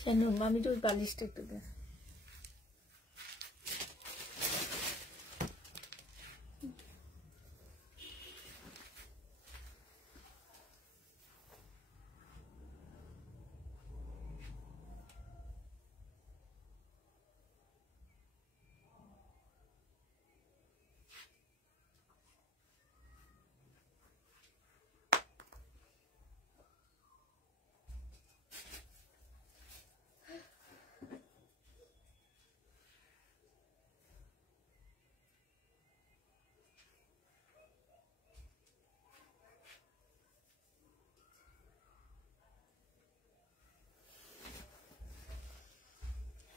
শানুন মামি তো বালিশটা একটু দে।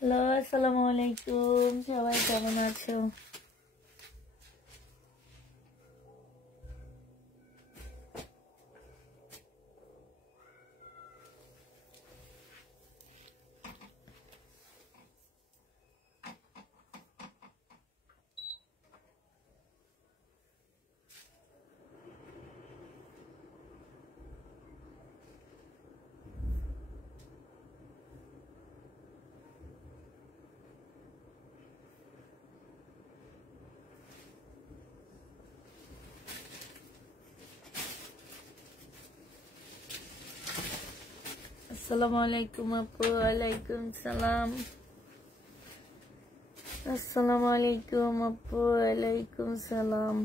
হ্যালো, আসসালামু আলাইকুম, সবাই কেমন আছো? আসসালামু আলাইকুম আপু। ওয়ালাইকুম সালাম। আসসালামু আলাইকুম আপু। ওয়ালাইকুম সালাম।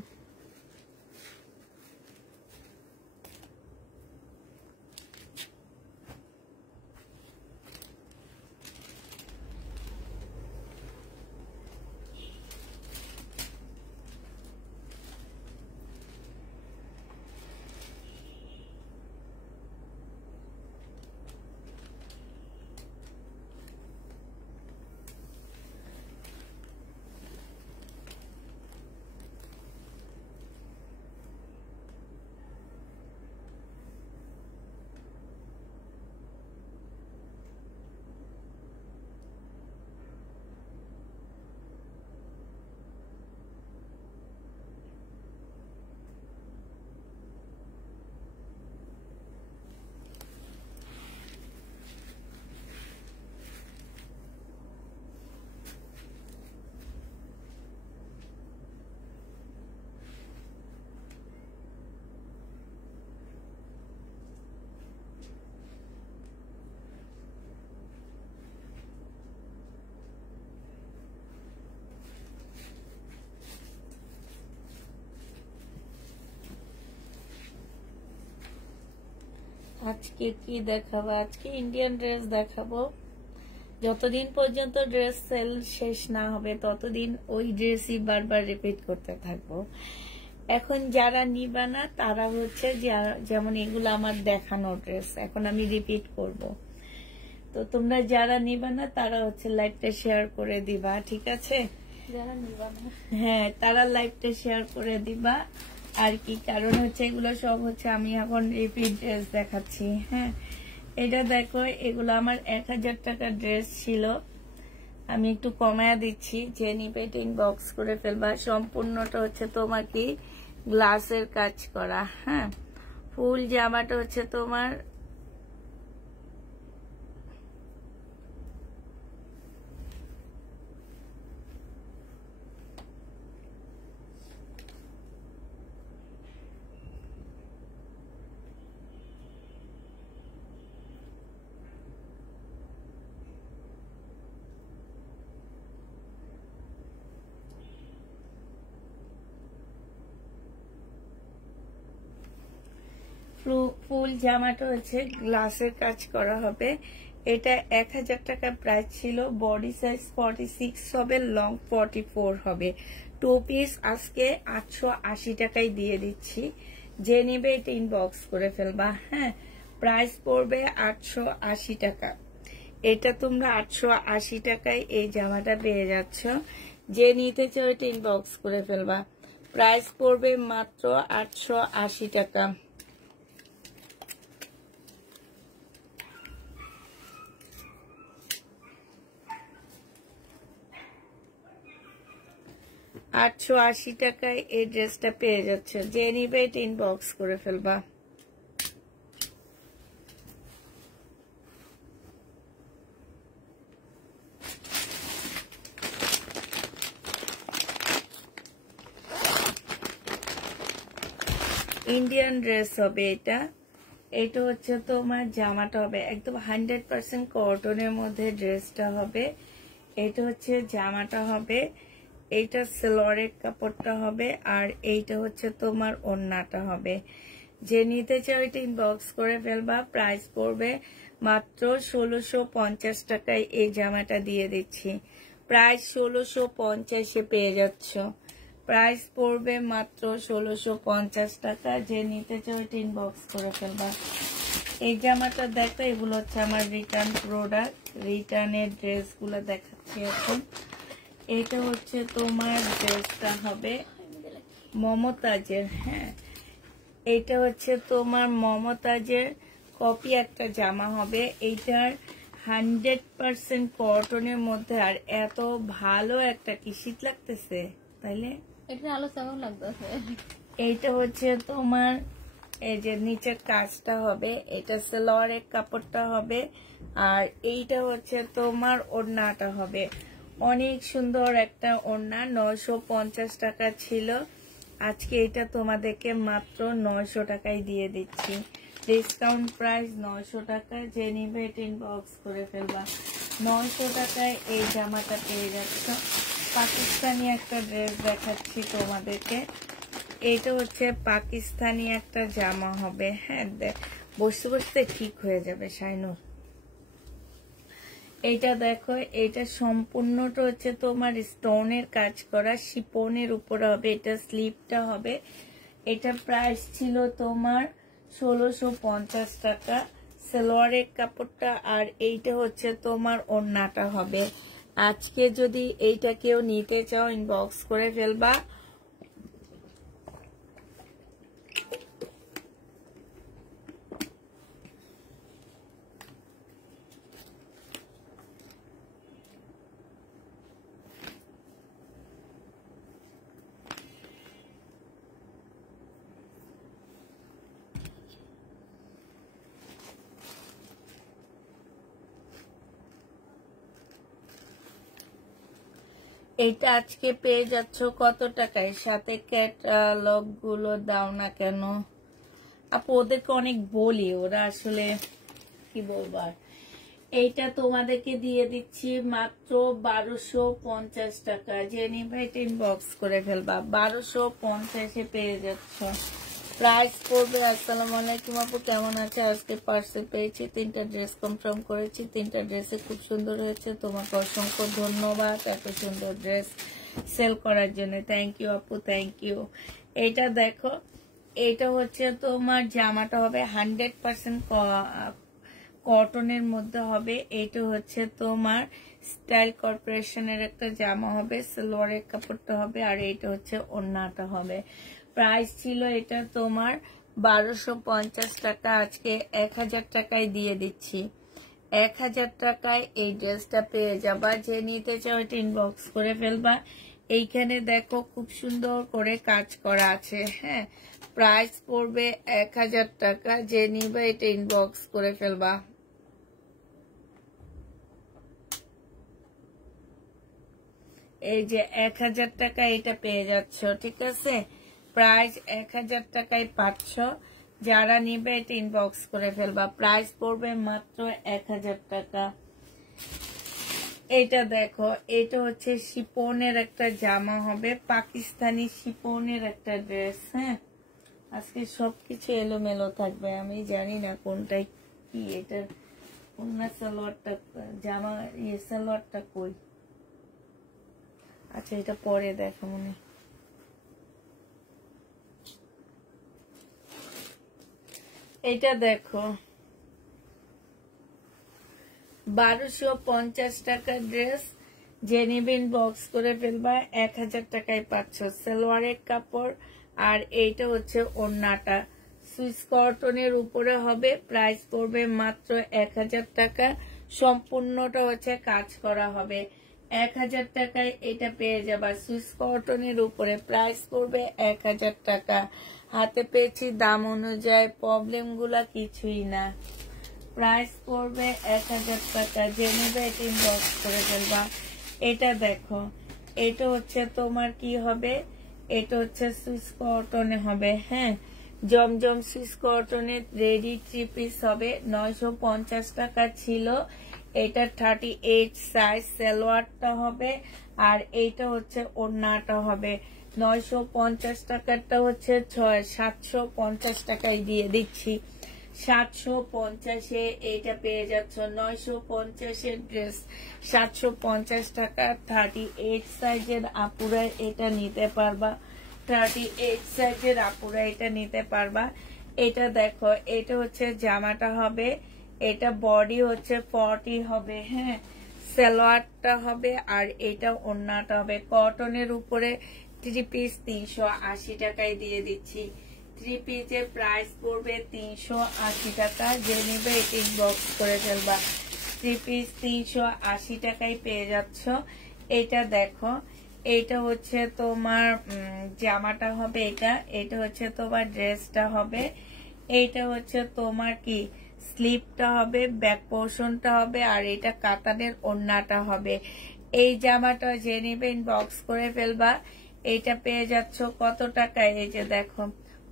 আজকে কি দেখাবো? আজকে ইন্ডিয়ান ড্রেস দেখাবো। যতদিন পর্যন্ত ড্রেস সেল শেষ না হবে ততদিন ওই ড্রেসই বারবার রিপিট করতে থাকবো। এখন যারা নিবা না তারা হচ্ছে যেমন এগুলো আমার দেখানো ড্রেস এখন আমি রিপিট করব। তো তোমরা যারা নিবা না তারা হচ্ছে লাইভটা শেয়ার করে দিবা, ঠিক আছে? যারা নিবা না হ্যাঁ তারা লাইভটা শেয়ার করে দিবা। আর কি কারণ হচ্ছে এগুলো সব হচ্ছে আমি এখন রিপিট ড্রেস দেখাচ্ছি। হ্যাঁ এটা দেখো, এগুলো আমার 1000 টাকার ড্রেস ছিল, আমি একটু কমায়া দিচ্ছি। যে নিবে ইনবক্স করে ফেলবা। সম্পূর্ণটা হচ্ছে তোমাকে গ্লাসের কাজ করা। হ্যাঁ ফুল জামাটা হচ্ছে তোমার ফুল জামাটা হচ্ছে গ্লাসের কাজ করা হবে। এটা 1000 টাকা প্রাইস ছিল। বডি সাইজ 46 হবে, লং 44 হবে। টু পিস আজকে 880 টাকায় দিয়ে দিচ্ছি। যে নিবে এটা ইনবক্স করে ফেলবা। হ্যাঁ প্রাইস পড়বে 880 টাকা। এটা তোমরা 880 টাকায় এই জামাটা পেয়ে যাচ্ছ। যে নিতে চাও এটা ইনবক্স করে ফেলবা। প্রাইস পড়বে মাত্র 880 টাকা। $880 টাকায় এই ড্রেসটা পেয়ে যাচ্ছে। যে নিবে এটা ইনবক্স করে ফেলবা। ইন্ডিয়ান ড্রেস হবে এটা। এটা হচ্ছে তোমার জামাটা হবে একদম 100% কটনের মধ্যে ড্রেসটা হবে। এটা হচ্ছে জামাটা হবে, এইটা সালোয়ারের কাপড়টা হবে, আর এইটা হচ্ছে তোমার ওড়নাটা হবে। যে নিতে চাও এটা ইনবক্স করে ফেলবা। প্রাইস পড়বে মাত্র 1650 টাকায় এই জামাটা দিয়ে দিচ্ছি। প্রাইস 1650-এ পেয়ে যাচ্ছ। প্রাইস পড়বে মাত্র 1650 টাকা। যে নিতে চাও এটা ইনবক্স করে ফেলবা। এই জামাটা দেখো, এগুলো হচ্ছে আমার রিটার্ন প্রোডাক্ট, রিটার্নের ড্রেসগুলো দেখাচ্ছি এখন। এটা হচ্ছে তোমার ড্রেসটা হবে মমতাজের, হ্যাঁ এইটা হচ্ছে তোমার মমতাজের কপি একটা জামা হবে। এইটার 100% কটনের মধ্যে, আর এত ভালো একটা, কি শীত লাগতেছে তাইলে এটা আলো কেমন লাগতেছে। এইটা হচ্ছে তোমার এই যে নিচের কাজটা হবে, এটা সালোয়ারের কাপড়টা হবে, আর এইটা হচ্ছে তোমার ওড়নাটা হবে। অনেক সুন্দর একটা ওড়না, 950 টাকা ছিল, আজকে এটা তোমাদেরকে মাত্র 900 টাকায় দিয়ে দিচ্ছি। ডিসকাউন্ট প্রাইস 900 টাকা। যে নিবে এটা ইনবক্স করে ফেলবা। 900 টাকায় এই জামাটা পেয়ে যাচ্ছ। পাকিস্তানি একটা ড্রেস দেখাচ্ছি তোমাদেরকে। এটা হচ্ছে পাকিস্তানি একটা জামা হবে, হ্যাঁ বসতে বসতে ঠিক হয়ে যাবে শাইনুর। এটা দেখো, এটা সম্পূর্ণটা হচ্ছে তোমার স্টোনের কাজ করা, শিপনের উপরে হবে। এটা স্লিপটা হবে। এটা প্রাইস ছিল তোমার 1650 টাকা। সালোয়ারের কাপড়টা, আর এইটা হচ্ছে তোমার ওড়নাটা হবে। আজকে যদি এইটা কেউ নিতে চাও ইনবক্স করে ফেলবা। এটা আজকে পেয়ে যাচ্ছ কত টাকায়? সাথে ক্যাটালগ গুলো দাও না কেন আপু? ওদেরকে অনেক বলি, ওরা আসলে কি বলবার। এইটা তোমাদেরকে দিয়ে দিচ্ছি মাত্র 1250 টাকা। যে নিবে এটা ইনবক্স করে ফেলবা। 1250-এ পেয়ে যাচ্ছ। প্রাইস পড়বে। আসসালামু আলাইকুম আপু, কেমন আছে? আজকে পার্সেল পেয়েছি, 3টা ড্রেস কনফার্ম করেছি। 3টা ড্রেসে খুব সুন্দর হয়েছে। তোমাকে অসংখ্য ধন্যবাদ এত সুন্দর ড্রেস সেল করার জন্য। থ্যাংক ইউ আপু, থ্যাংক ইউ। এইটা দেখো, এইটা হচ্ছে তোমার জামাটা হবে 100% কটনের মধ্যে হবে। এইটা হচ্ছে তোমার স্টাইল কর্পোরেশনের একটা জামা হবে, সালোয়ারের কাপড়টা হবে, আর এইটা হচ্ছে ওড়নাটা হবে। প্রাইস ছিল এটা তোমার 1250 টাকা, আজকে 1000 টাকায় দিয়ে দিচ্ছি। 1000 টাকায় এই ড্রেসটা পেয়ে যাবা। যে নিতে চাও এটা ইনবক্স করে ফেলবা। এইখানে দেখো খুব সুন্দর করে কাজ করা আছে, হ্যাঁ প্রাইস পড়বে 1000 টাকা। যে নিবে এটা ইনবক্স করে ফেলবা। এই যে 1000 টাকা এটা পেয়ে যাচ্ছ, ঠিক আছে? প্রাইস 1000 টাকায় পাচ্ছ। যারা নিবে এটা ইনবক্স করে ফেলবা। প্রাইস পড়বে মাত্র 1000 টাকা। এটা দেখো, এটা হচ্ছে শিপনের একটা জামা হবে, পাকিস্তানি শিপনের একটা ড্রেস। হ্যাঁ আজকে সবকিছু এলোমেলো থাকবে, আমি জানি না কোনটাই কি। এটা ওড়না সালোয়ারটা, জামা সালোয়ারটা কই? আচ্ছা এটা পরে দেখো মনে। এটা দেখো 1250 টাকার ড্রেস। যে নিবেন বক্স করে ফেলবা। 1000 টাকায় পাচ্ছ। সালোয়ারের কাপড়, আর এইটা হচ্ছে ওড়নাটা সুইস কটনের উপরে হবে। প্রাইস পড়বে মাত্র 1000 টাকা। সম্পূর্ণটা হচ্ছে কাজ করা হবে। 1000 টাকায় এটা পেয়ে যাবা সুইস কটনের উপরে। প্রাইস পড়বে 1000 টাকা। হাতে পেয়েছি দাম অনুযায়ী, প্রবলেম গুলা কিছুই না। প্রাইস পড়বে 1000 টাকা। যে নেবে এটা ইনবক্স করে ফেলবা। এটা দেখো, এটা হচ্ছে তোমার কি হবে, এটা হচ্ছে সুইস কটনে হবে। হ্যাঁ জমজম সুইস কটনের রেডি 3 পিস হবে 950 টাকা ছিল। এটা 38 সাইজ, সালোয়ারটা হবে আর এইটা হচ্ছে ওড়নাটা হবে। 950 টাকারটা হচ্ছে 750 টাকায় দিয়ে দিচ্ছি। 750-এ এইটা পেয়ে যাচ্ছ। 950-এর ড্রেস 750 টাকা। 38 সাইজের আপুরা এটা নিতে পারবা। 38 সাইজের আপুরা এটা নিতে পারবা। এটা দেখো, এটা হচ্ছে জামাটা হবে, এটা বডি হচ্ছে 40 হবে। হ্যাঁ, সালোয়ারটা হবে আর এটা ওড়নাটা হবে। কটনের উপরে 3 পিস 380 টাকায় দিয়ে দিচ্ছি। 3 পিসের প্রাইস পড়বে 380 টাকা। যে নেবে এটা ইনবক্স করে ফেলবা। 3 পিস 380 টাকায় পেয়ে যাচ্ছ। এটা দেখো, এটা হচ্ছে তোমার জামাটা হবে, এটা হচ্ছে তোমার ড্রেসটা হবে, এইটা হচ্ছে তোমার কি স্লিপটা হবে, ব্যাক পোর্শনটা হবে আর এটা কাতানের ওড়নাটা হবে। এই জামাটা যে নেবে ইনবক্স করে ফেলবা। এইটা পেয়ে যাচ্ছ কত টাকায়? এই যে দেখো,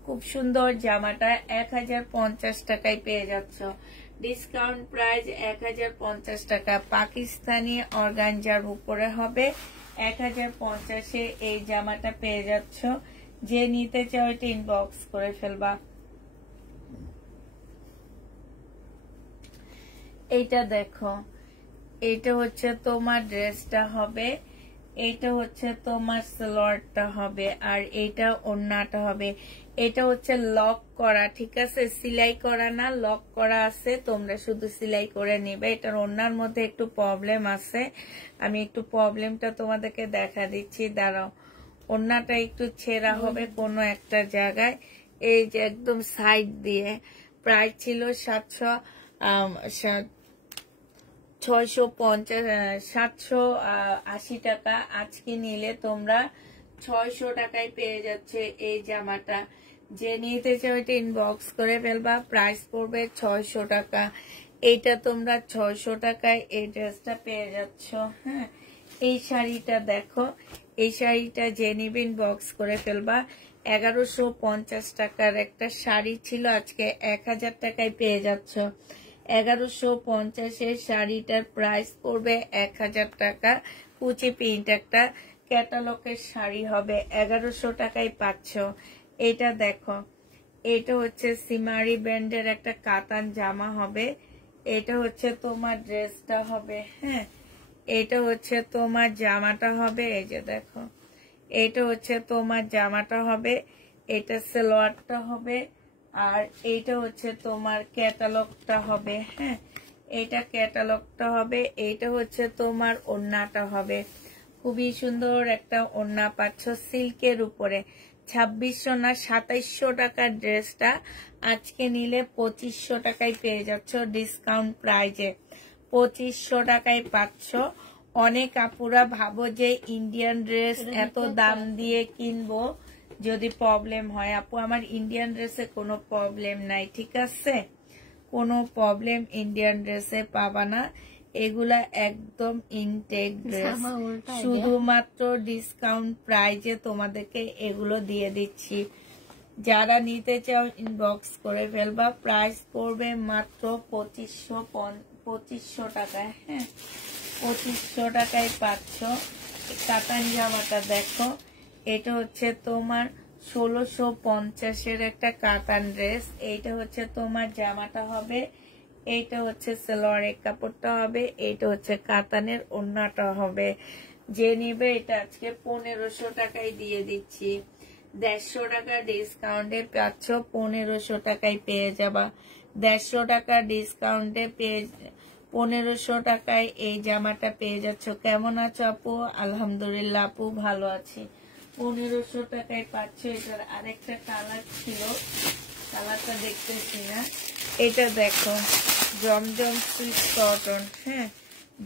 খুব সুন্দর জামাটা 1050 টাকায় পেয়ে যাচ্ছ। ডিসকাউন্ট প্রাইস 1050 টাকা। পাকিস্তানি অর্গানজার উপরে হবে 1050-এ এই জামাটা পেয়ে যাচ্ছ। যে নিতে চাও এটা ইনবক্স করে ফেলবা। এইটা দেখো, এইটা হচ্ছে তোমার ড্রেসটা হবে, এইটা হচ্ছে তোমার সালোয়ারটা হবে আর এইটা ওড়নাটা হবে। এটা হচ্ছে লক করা, ঠিক আছে, সেলাই করা না, লক করা আছে। তোমরা শুধু সেলাই করে নেবে। এটার ওড়নার মধ্যে একটু প্রবলেম আছে, আমি একটু প্রবলেমটা তোমাদেরকে দেখা দিচ্ছি, দাঁড়াও। ওড়নাটা একটু ছেঁড়া হবে কোনো একটা জায়গায়, এই যে একদম সাইড দিয়ে। প্রাইস ছিল 780 টাকা। আজকে নিলে তোমরা 600 টাকায় পেয়ে যাচ্ছে এই জামাটা। যে নিতে চাও এটা ইনবক্স করে ফেলবা। প্রাইস পড়বে 600 টাকা। এইটা তোমরা 600 টাকায় এই ড্রেসটা পেয়ে যাচ্ছ। হ্যাঁ, এই শাড়িটা দেখো, এই শাড়িটা যে নিবে ইনবক্স করে ফেলবা। 1150 টাকার একটা শাড়ি ছিল, আজকে 1000 টাকায় পেয়ে যাচ্ছ। 1150-এর শাড়িটার প্রাইস পড়বে 1000 টাকা। কুচি প্রিন্ট একটা ক্যাটালগের শাড়ি হবে, 1100 টাকায় পাচ্ছ। এটা দেখো, এটা হচ্ছে সিমারি ব্র্যান্ডের একটা কাতান জামা হবে, এটা হচ্ছে তোমার ড্রেসটা হবে। হ্যাঁ, এটা হচ্ছে তোমার জামাটা হবে, এই যে দেখো, এটা হচ্ছে তোমার জামাটা হবে, এটা সালোয়ারটা হবে আর এইটা হচ্ছে তোমার ক্যাটালগটা হবে। হ্যাঁ, এটা ক্যাটালগটা হবে, এইটা হচ্ছে তোমার ওড়নাটা হবে। খুবই সুন্দর একটা ওড়না পাচ্ছ সিল্কের উপরে। 2600 না 2700 টাকার ড্রেসটা আজকে নিলে 2500 টাকায় পেয়ে যাচ্ছ। ডিসকাউন্ট প্রাইজে 2500 টাকায় পাচ্ছ। অনেক আপুরা ভাবো যে ইন্ডিয়ান ড্রেস এত দাম দিয়ে কিনবো, যদি প্রবলেম হয়। আপু, আমার ইন্ডিয়ান ড্রেসে কোনো প্রবলেম নাই, ঠিক আছে, কোনো প্রবলেম ইন্ডিয়ান ড্রেসে পাবা না। এগুলা একদম ইনটেক ড্রেস, শুধুমাত্র ডিসকাউন্ট প্রাইজে তোমাদেরকে এগুলো দিয়ে দিচ্ছি। যারা নিতে চাও ইনবক্স করে ফেলবা। প্রাইস পড়বে মাত্র 2500 টাকায়। হ্যাঁ, 2500 টাকায় পাচ্ছ। কাতান জামাটা দেখো, এটা হচ্ছে তোমার 1650-এর একটা কাতান ড্রেস। এইটা হচ্ছে তোমার জামাটা হবে, এইটা হচ্ছে সালোয়ারের কাপড়টা হবে, এইটা হচ্ছে কাতানের ওড়নাটা হবে। যে নিবে এটা আজকে 1500 টাকায় দিয়ে দিচ্ছি। 150 টাকা ডিসকাউন্টে পাচ্ছ, 1500 টাকায় পেয়ে যাবা। 150 টাকা ডিসকাউন্টে পেয়ে 1500 টাকায় এই জামাটা পেয়ে যাচ্ছ। কেমন আছো আপু? আলহামদুলিল্লাহ আপু, ভালো আছি। 1500 টাকায় পাচ্ছ। এটার আরেকটা কালার ছিল, কালারটা দেখতেছি না। এটা দেখো, জমজম সুইস কটন। হ্যাঁ,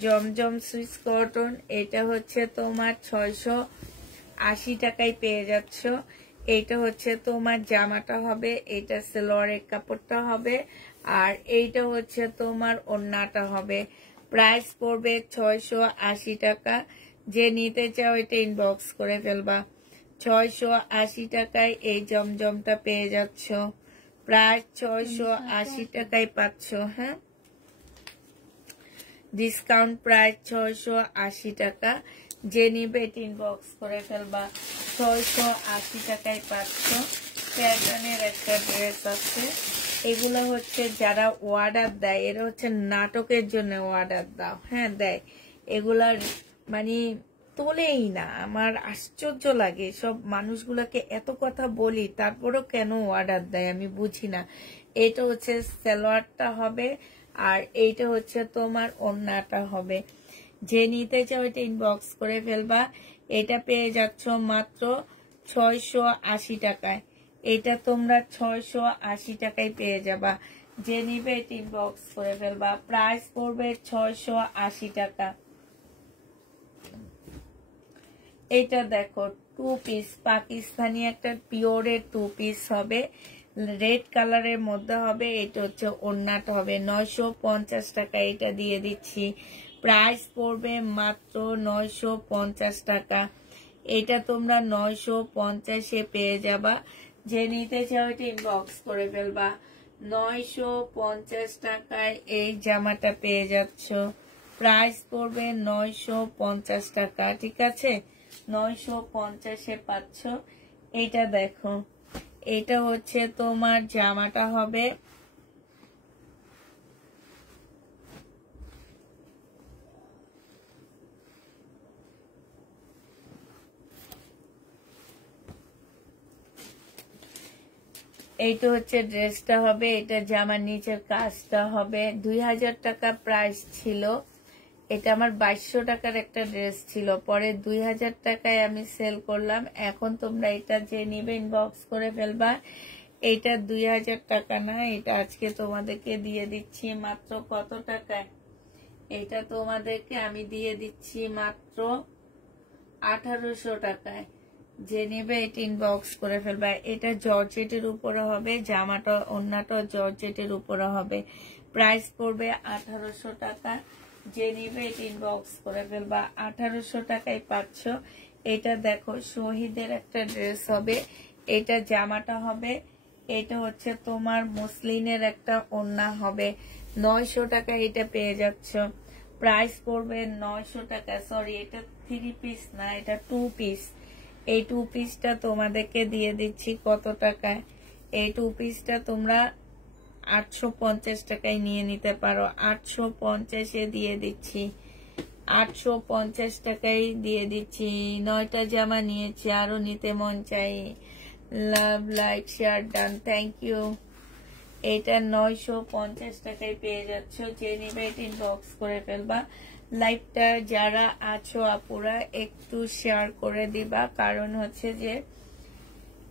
জমজম সুইস কটন, এটা হচ্ছে তোমার 680 টাকায় পেয়ে যাচ্ছ। এইটা হচ্ছে তোমার জামাটা হবে, এটা সালোয়ারের কাপড়টা হবে আর এইটা হচ্ছে তোমার ওড়নাটা হবে। প্রাইস পড়বে 680 টাকা। যে নিতে চাও এটা ইনবক্স করে ফেলবা। 680 টাকায় এই জমজমটা পেয়ে যাচ্ছ, প্রায় 680 টাকায় পাচ্ছ। হ্যাঁ, ডিসকাউন্ট প্রায় 680 টাকা। যে নিবে ইনবক্স করে ফেলবা। 680 টাকায় পাচ্ছ। প্যাটার্নের একটা ড্রেস আছে। এগুলো হচ্ছে যারা অর্ডার দেয়, এরা হচ্ছে নাটকের জন্য অর্ডার দাও। হ্যাঁ দেয়, এগুলার মানে তোলেই না। আমার আশ্চর্য লাগে সব মানুষগুলোকে, এত কথা বলি তারপরও কেন অর্ডার দেয় আমি বুঝি না। এটা হচ্ছে সালোয়ারটা হবে, আর এইটা হচ্ছে তোমার ওড়নাটা হবে। যে নিতে চাও এটা ইনবক্স করে ফেলবা। এটা পেয়ে যাচ্ছ মাত্র 680 টাকায়। এটা তোমরা 680 টাকায় পেয়ে যাবা। যে নিবে এটা ইনবক্স করে ফেলবা। প্রাইস পড়বে 680 টাকা। এটা দেখো 2 পিস, পাকিস্তানি একটা পিওরের 2 পিস হবে, রেড কালারের মধ্যে হবে। এটা হচ্ছে ওড়নাটা হবে। 950 টাকা এটা দিয়ে দিচ্ছি। প্রাইস পড়বে মাত্র 950 টাকা। এটা তোমরা 950-এ পেয়ে যাবা। যে নিতে চাও এটা ইনবক্স করে ফেলবা। 950 টাকায় এই জামাটা পেয়ে যাচ্ছ। প্রাইস পড়বে 950 টাকা। ঠিক আছে, 950-এ পাচ্ছ। এটা দেখো, এটা হচ্ছে তোমার জামাটা হবে। এইটা হচ্ছে ড্রেসটা হবে। এটা জামার নিচের কাজটা হবে। 2000 টাকা প্রাইস ছিল। এটা আমার 2200 টাকার একটা ড্রেস ছিল, পরে 2000 টাকায় আমি সেল করলাম। এখন তোমরা এটা যে নিবে ইনবক্স করে ফেলবা। এটা 2000 টাকা না, এটা আজকে তোমাদেরকে দিয়ে দিচ্ছি মাত্র কত টাকায়? এটা তোমাদেরকে আমি দিয়ে দিচ্ছি মাত্র 1800 টাকায়। যে নেবে এটা ইনবক্স করে ফেলবা। এটা জর্জেটের উপরে হবে, জামাটা ওড়নাটা জর্জেটের উপরে হবে। প্রাইস পড়বে 1800 টাকা। যে নিবে এটা ইনবক্স করে ফেলবা। 1800 টাকায় পাচ্ছ। এটা দেখো শহীদের একটা ড্রেস হবে। এটা জামাটা হবে। এটা হচ্ছে তোমার মসলিনের একটা ওড়না হবে। 900 টাকা এটা পেয়ে যাচ্ছ। প্রাইস পড়বে 900 টাকা। সরি, এটা 3 পিস না, এটা 2 পিস। এই 2 পিসটা তোমাদেরকে দিয়ে দিচ্ছি কত টাকায়? এই 2 পিসটা তোমরা 850 টাকায় নিয়ে নিতে পারো। 850-এ দিয়ে দিচ্ছি। 850 টাকায় দিয়ে দিচ্ছি। 9টা জামা নিয়েছি, আরো নিতে মন চাই। Love, like, share, done, thank you. এটা 950 টাকায় পেয়ে যাচ্ছ। যে নিবে এটা ইনবক্স করে ফেলবা। লাইভটা যারা আছো আপুরা একটু শেয়ার করে দিবা, কারণ হচ্ছে যে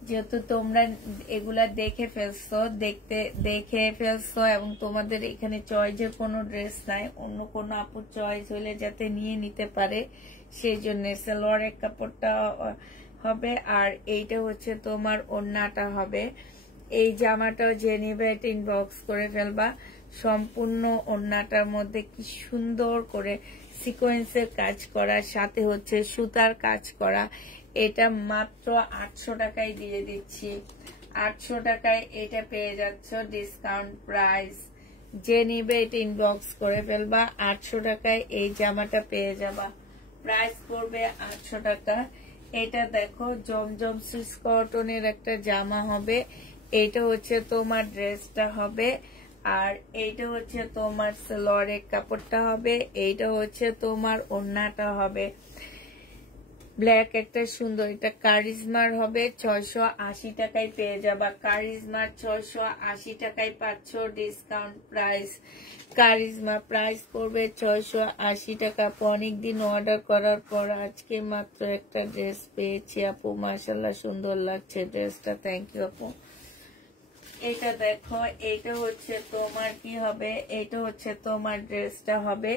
যেহেতু তোমরা এগুলা দেখে ফেলছো এবং তোমাদের এখানে চয়েসের কোনো ড্রেস নাই, অন্য কোনো আপুর চয়েস হলে যাতে নিয়ে নিতে পারে সেই জন্য। সালোয়ারের কাপড়টা হবে, আর এইটা হচ্ছে তোমার ওড়নাটা হবে। এই জামাটাও যে নিবে এটা ইনবক্স করে ফেলবা। সম্পূর্ণ ওড়নাটার মধ্যে কি সুন্দর করে সিকোয়েন্সের কাজ করা, সাথে হচ্ছে সুতার কাজ করা। এটা মাত্র 800 টাকায় দিয়ে দিচ্ছি। 800 টাকায় এটা পেয়ে যাচ্ছ, ডিসকাউন্ট প্রাইস। যে নিবে এটা ইনবক্স করে ফেলবা। 800 টাকায় এই জামাটা পেয়ে যাবা। প্রাইস পড়বে 800 টাকা। এটা দেখো জমজম সুইস কটনের একটা জামা হবে। এটা হচ্ছে তোমার ড্রেসটা হবে, আর এইটা হচ্ছে তোমার সালোয়ারের কাপড়টা হবে। এইটা হচ্ছে তোমার ওড়নাটা হবে। ব্ল্যাক একটা সুন্দর, এটা কারিজমার হবে। 680 টাকায় পেয়ে যাবা। কারিজমার 680 টাকায় পাচ্ছ, ডিসকাউন্ট প্রাইস। কারিজমা প্রাইস পড়বে 680 টাকা। অনেকদিন অর্ডার করার পর আজকে মাত্র একটা ড্রেস পেয়েছি আপু, মাশাআল্লাহ সুন্দর লাগছে ড্রেসটা। থ্যাংক ইউ আপু। এটা দেখো, এটা হচ্ছে তোমার কি হবে? এটা হচ্ছে তোমার ড্রেসটা হবে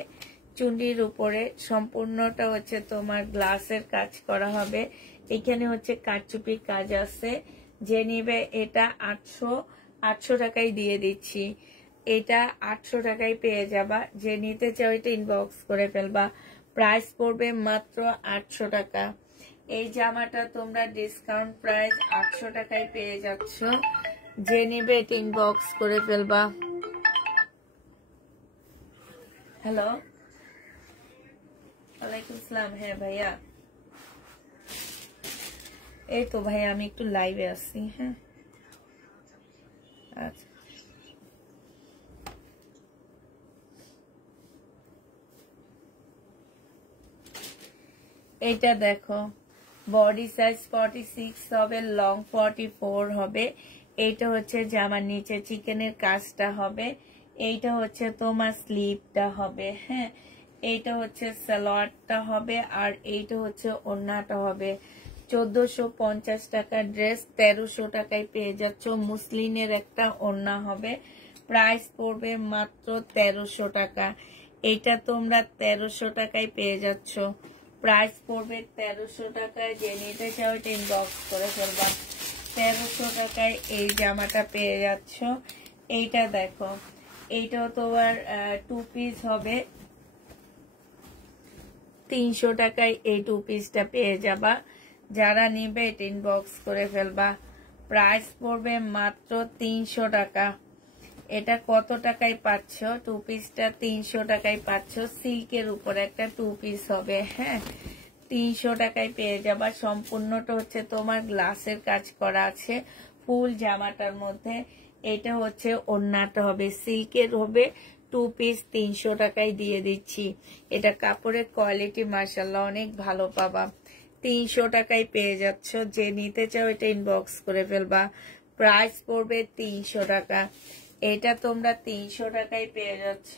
চুন্ডির উপরে। সম্পূর্ণটা হচ্ছে তোমার গ্লাসের কাজ করা হবে। এখানে হচ্ছে কারচুপির কাজ আছে। যে নিবে এটা 800 টাকায় দিয়ে দিচ্ছি। এটা 800 টাকায় পেয়ে যাবা। যে নিতে চাও এটা ইনবক্স করে ফেলবা। প্রাইস পড়বে মাত্র 800 টাকা। এই জামাটা তোমরা ডিসকাউন্ট প্রাইস 800 টাকায় পেয়ে যাচ্ছ। যে নিবে এটা ইনবক্স করে ফেলবা। হ্যালো, ওয়ালাইকুম আসসালাম। হ্যাঁ ভাইয়া, এই তো ভাইয়া আমি একটু লাইভে আসছি। হ্যাঁ আচ্ছা, এইটা দেখো, বডি সাইজ 46 হবে, লং 44 হবে। এইটা হচ্ছে জামার নিচে চিকেনের কাজটা হবে। এইটা হচ্ছে তোমার স্লিভটা হবে। হ্যাঁ, এইটা হচ্ছে সালোয়ারটা হবে, আর এইটা হচ্ছে ওড়নাটা হবে। 1450 টাকা ড্রেস 1300 টাকায় পেয়ে যাচ্ছ। মুসলিনের একটা ওড়না হবে, প্রাইস পড়বে মাত্র 1300 টাকা। এইটা তোমরা 1300 টাকায় পেয়ে যাচ্ছ, প্রাইস পড়বে 1300 টাকায়। যে নিতে চাও এটা ইনবক্স করে ফেলবা। 1300 টাকায় এই জামাটা পেয়ে যাচ্ছ। এইটা দেখো, এইটাও তোমার 2 পিস হবে, 300 টাকায় এই 2 পিসটা পেয়ে যাবা। যারা নিবে এটা ইনবক্স করে ফেলবা। প্রাইস পড়বে মাত্র 300 টাকা। এটা কত টাকায় পাচ্ছ? 2 পিসটা 300 টাকায় পাচ্ছ। সিল্কের উপর একটা 2 পিস হবে। হ্যাঁ, 300 টাকায় পেয়ে যাবা। সম্পূর্ণটা হচ্ছে তোমার গ্লাসের কাজ করা আছে ফুল জামাটার মধ্যে। এটা হচ্ছে ওড়নাটা হবে, সিল্কের হবে। 2 পিস 300 টাকায় দিয়ে দিচ্ছি। এটা কাপড়ের কোয়ালিটি মাশাআল্লাহ অনেক ভালো পাবা। 300 টাকায় পেয়ে যাচ্ছ। যে নিতে চাও এটা ইনবক্স করে ফেলবা। প্রাইস পড়বে 300 টাকা। এটা তোমরা 300 টাকায় পেয়ে যাচ্ছ।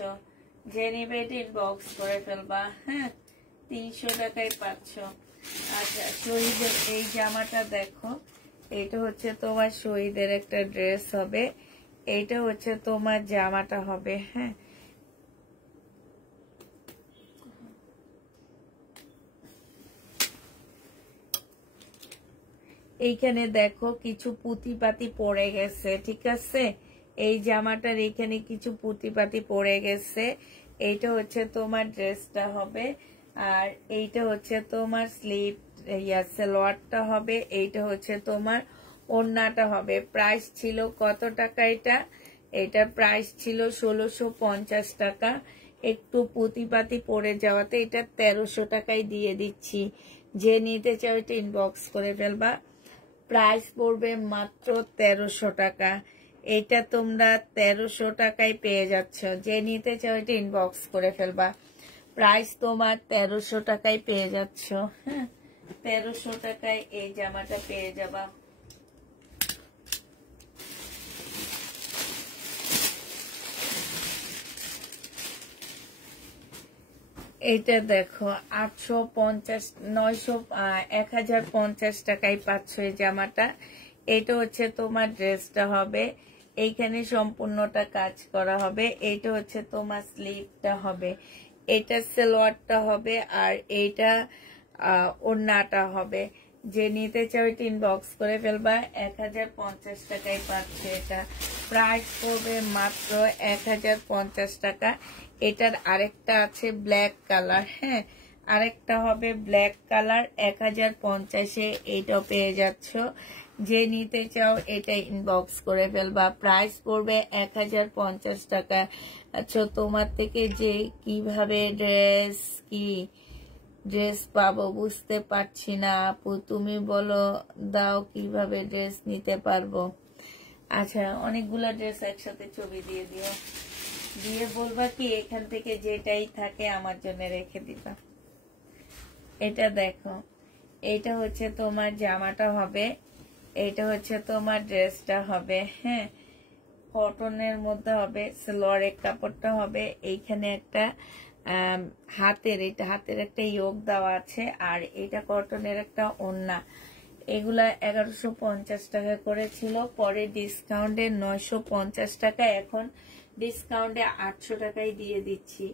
যে নিবে এটা ইনবক্স করে ফেলবা। হ্যাঁ, 300 টাকায় পাচ্ছ। আচ্ছা, শহীদের এই জামাটা দেখো, এটা হচ্ছে তোমার শহীদের একটা ড্রেস হবে। এইটা হচ্ছে তোমার জামাটা হবে। হ্যাঁ, এইখানে দেখো কিছু পুঁতিপাতি পড়ে গেছে, ঠিক আছে। এই জামাটার এইখানে কিছু পুঁতিপাতি পড়ে গেছে। এইটা হচ্ছে তোমার ড্রেসটা হবে, আর এইটা হচ্ছে তোমার স্লিভ সালোয়ারটা হবে। এইটা হচ্ছে তোমার ওড়নাটা হবে। প্রাইস ছিল কত টাকা? এটা প্রাইস ছিল 1650 টাকা। একটু পুঁতিপাতি পড়ে যাওয়াতে এটা 1300 টাকায় দিয়ে দিচ্ছি। যে নিতে চাও এটা ইনবক্স করে ফেলবা। প্রাইস পড়বে মাত্র 1300 টাকা। এটা তোমরা 1300 টাকায় পেয়ে যাচ্ছ। যে নিতে চাও এটা ইনবক্স করে ফেলবা। প্রাইস তোমার 1300 টাকায় পেয়ে যাচ্ছ। হ্যাঁ, 1300 টাকায় এই জামাটা পেয়ে যাবা। এইটা দেখো 850 900 1050 টাকায় পাচ্ছ এই জামাটা। এটা হচ্ছে তোমার ড্রেসটা হবে। এইখানে সম্পূর্ণটা কাজ করা হবে। এইটা হচ্ছে তোমার স্লিভটা হবে। এটা সালোয়ারটা হবে, আর এইটা ওড়নাটা হবে। যে নিতে চাও এটা ইনবক্স করে ফেলবা। 1050 টাকায় পাচ্ছে এটা। প্রাইস পড়বে মাত্র 1050 টাকা। এটার আরেকটা আছে ব্ল্যাক কালার। হ্যাঁ, আরেকটা হবে ব্ল্যাক কালার 1050-এ। এইটাও পেয়ে যাচ্ছ। যে নিতে চাও এটা ইনবক্স করে ফেলবা। প্রাইস পড়বে 1050 টাকা। আচ্ছা, তোমার থেকে যে কিভাবে ড্রেস পাবো বুঝতে পারছি না আপু, তুমি বলো দাও কিভাবে ড্রেস নিতে পারবো। আচ্ছা, অনেকগুলা ড্রেস একসাথে ছবি দিয়ে দিও, দিয়ে বলবা কি এখান থেকে যেটাই থাকে আমার জন্য রেখে দিবা। এটা দেখো, এইটা হচ্ছে তোমার জামাটা হবে। এইটা হচ্ছে তোমার ড্রেসটা হবে। হ্যাঁ, কটনের মধ্যে হবে। সালোয়ারের কাপড়টা হবে। এইখানে একটা হাতের একটা ইয়োগ দেওয়া আছে, আর এটা কটনের একটা ওড়না। এগুলা 1150 টাকা করে ছিল, পরে ডিসকাউন্টে 950 টাকা, এখন ডিসকাউন্টে 800 টাকায় দিয়ে দিচ্ছি।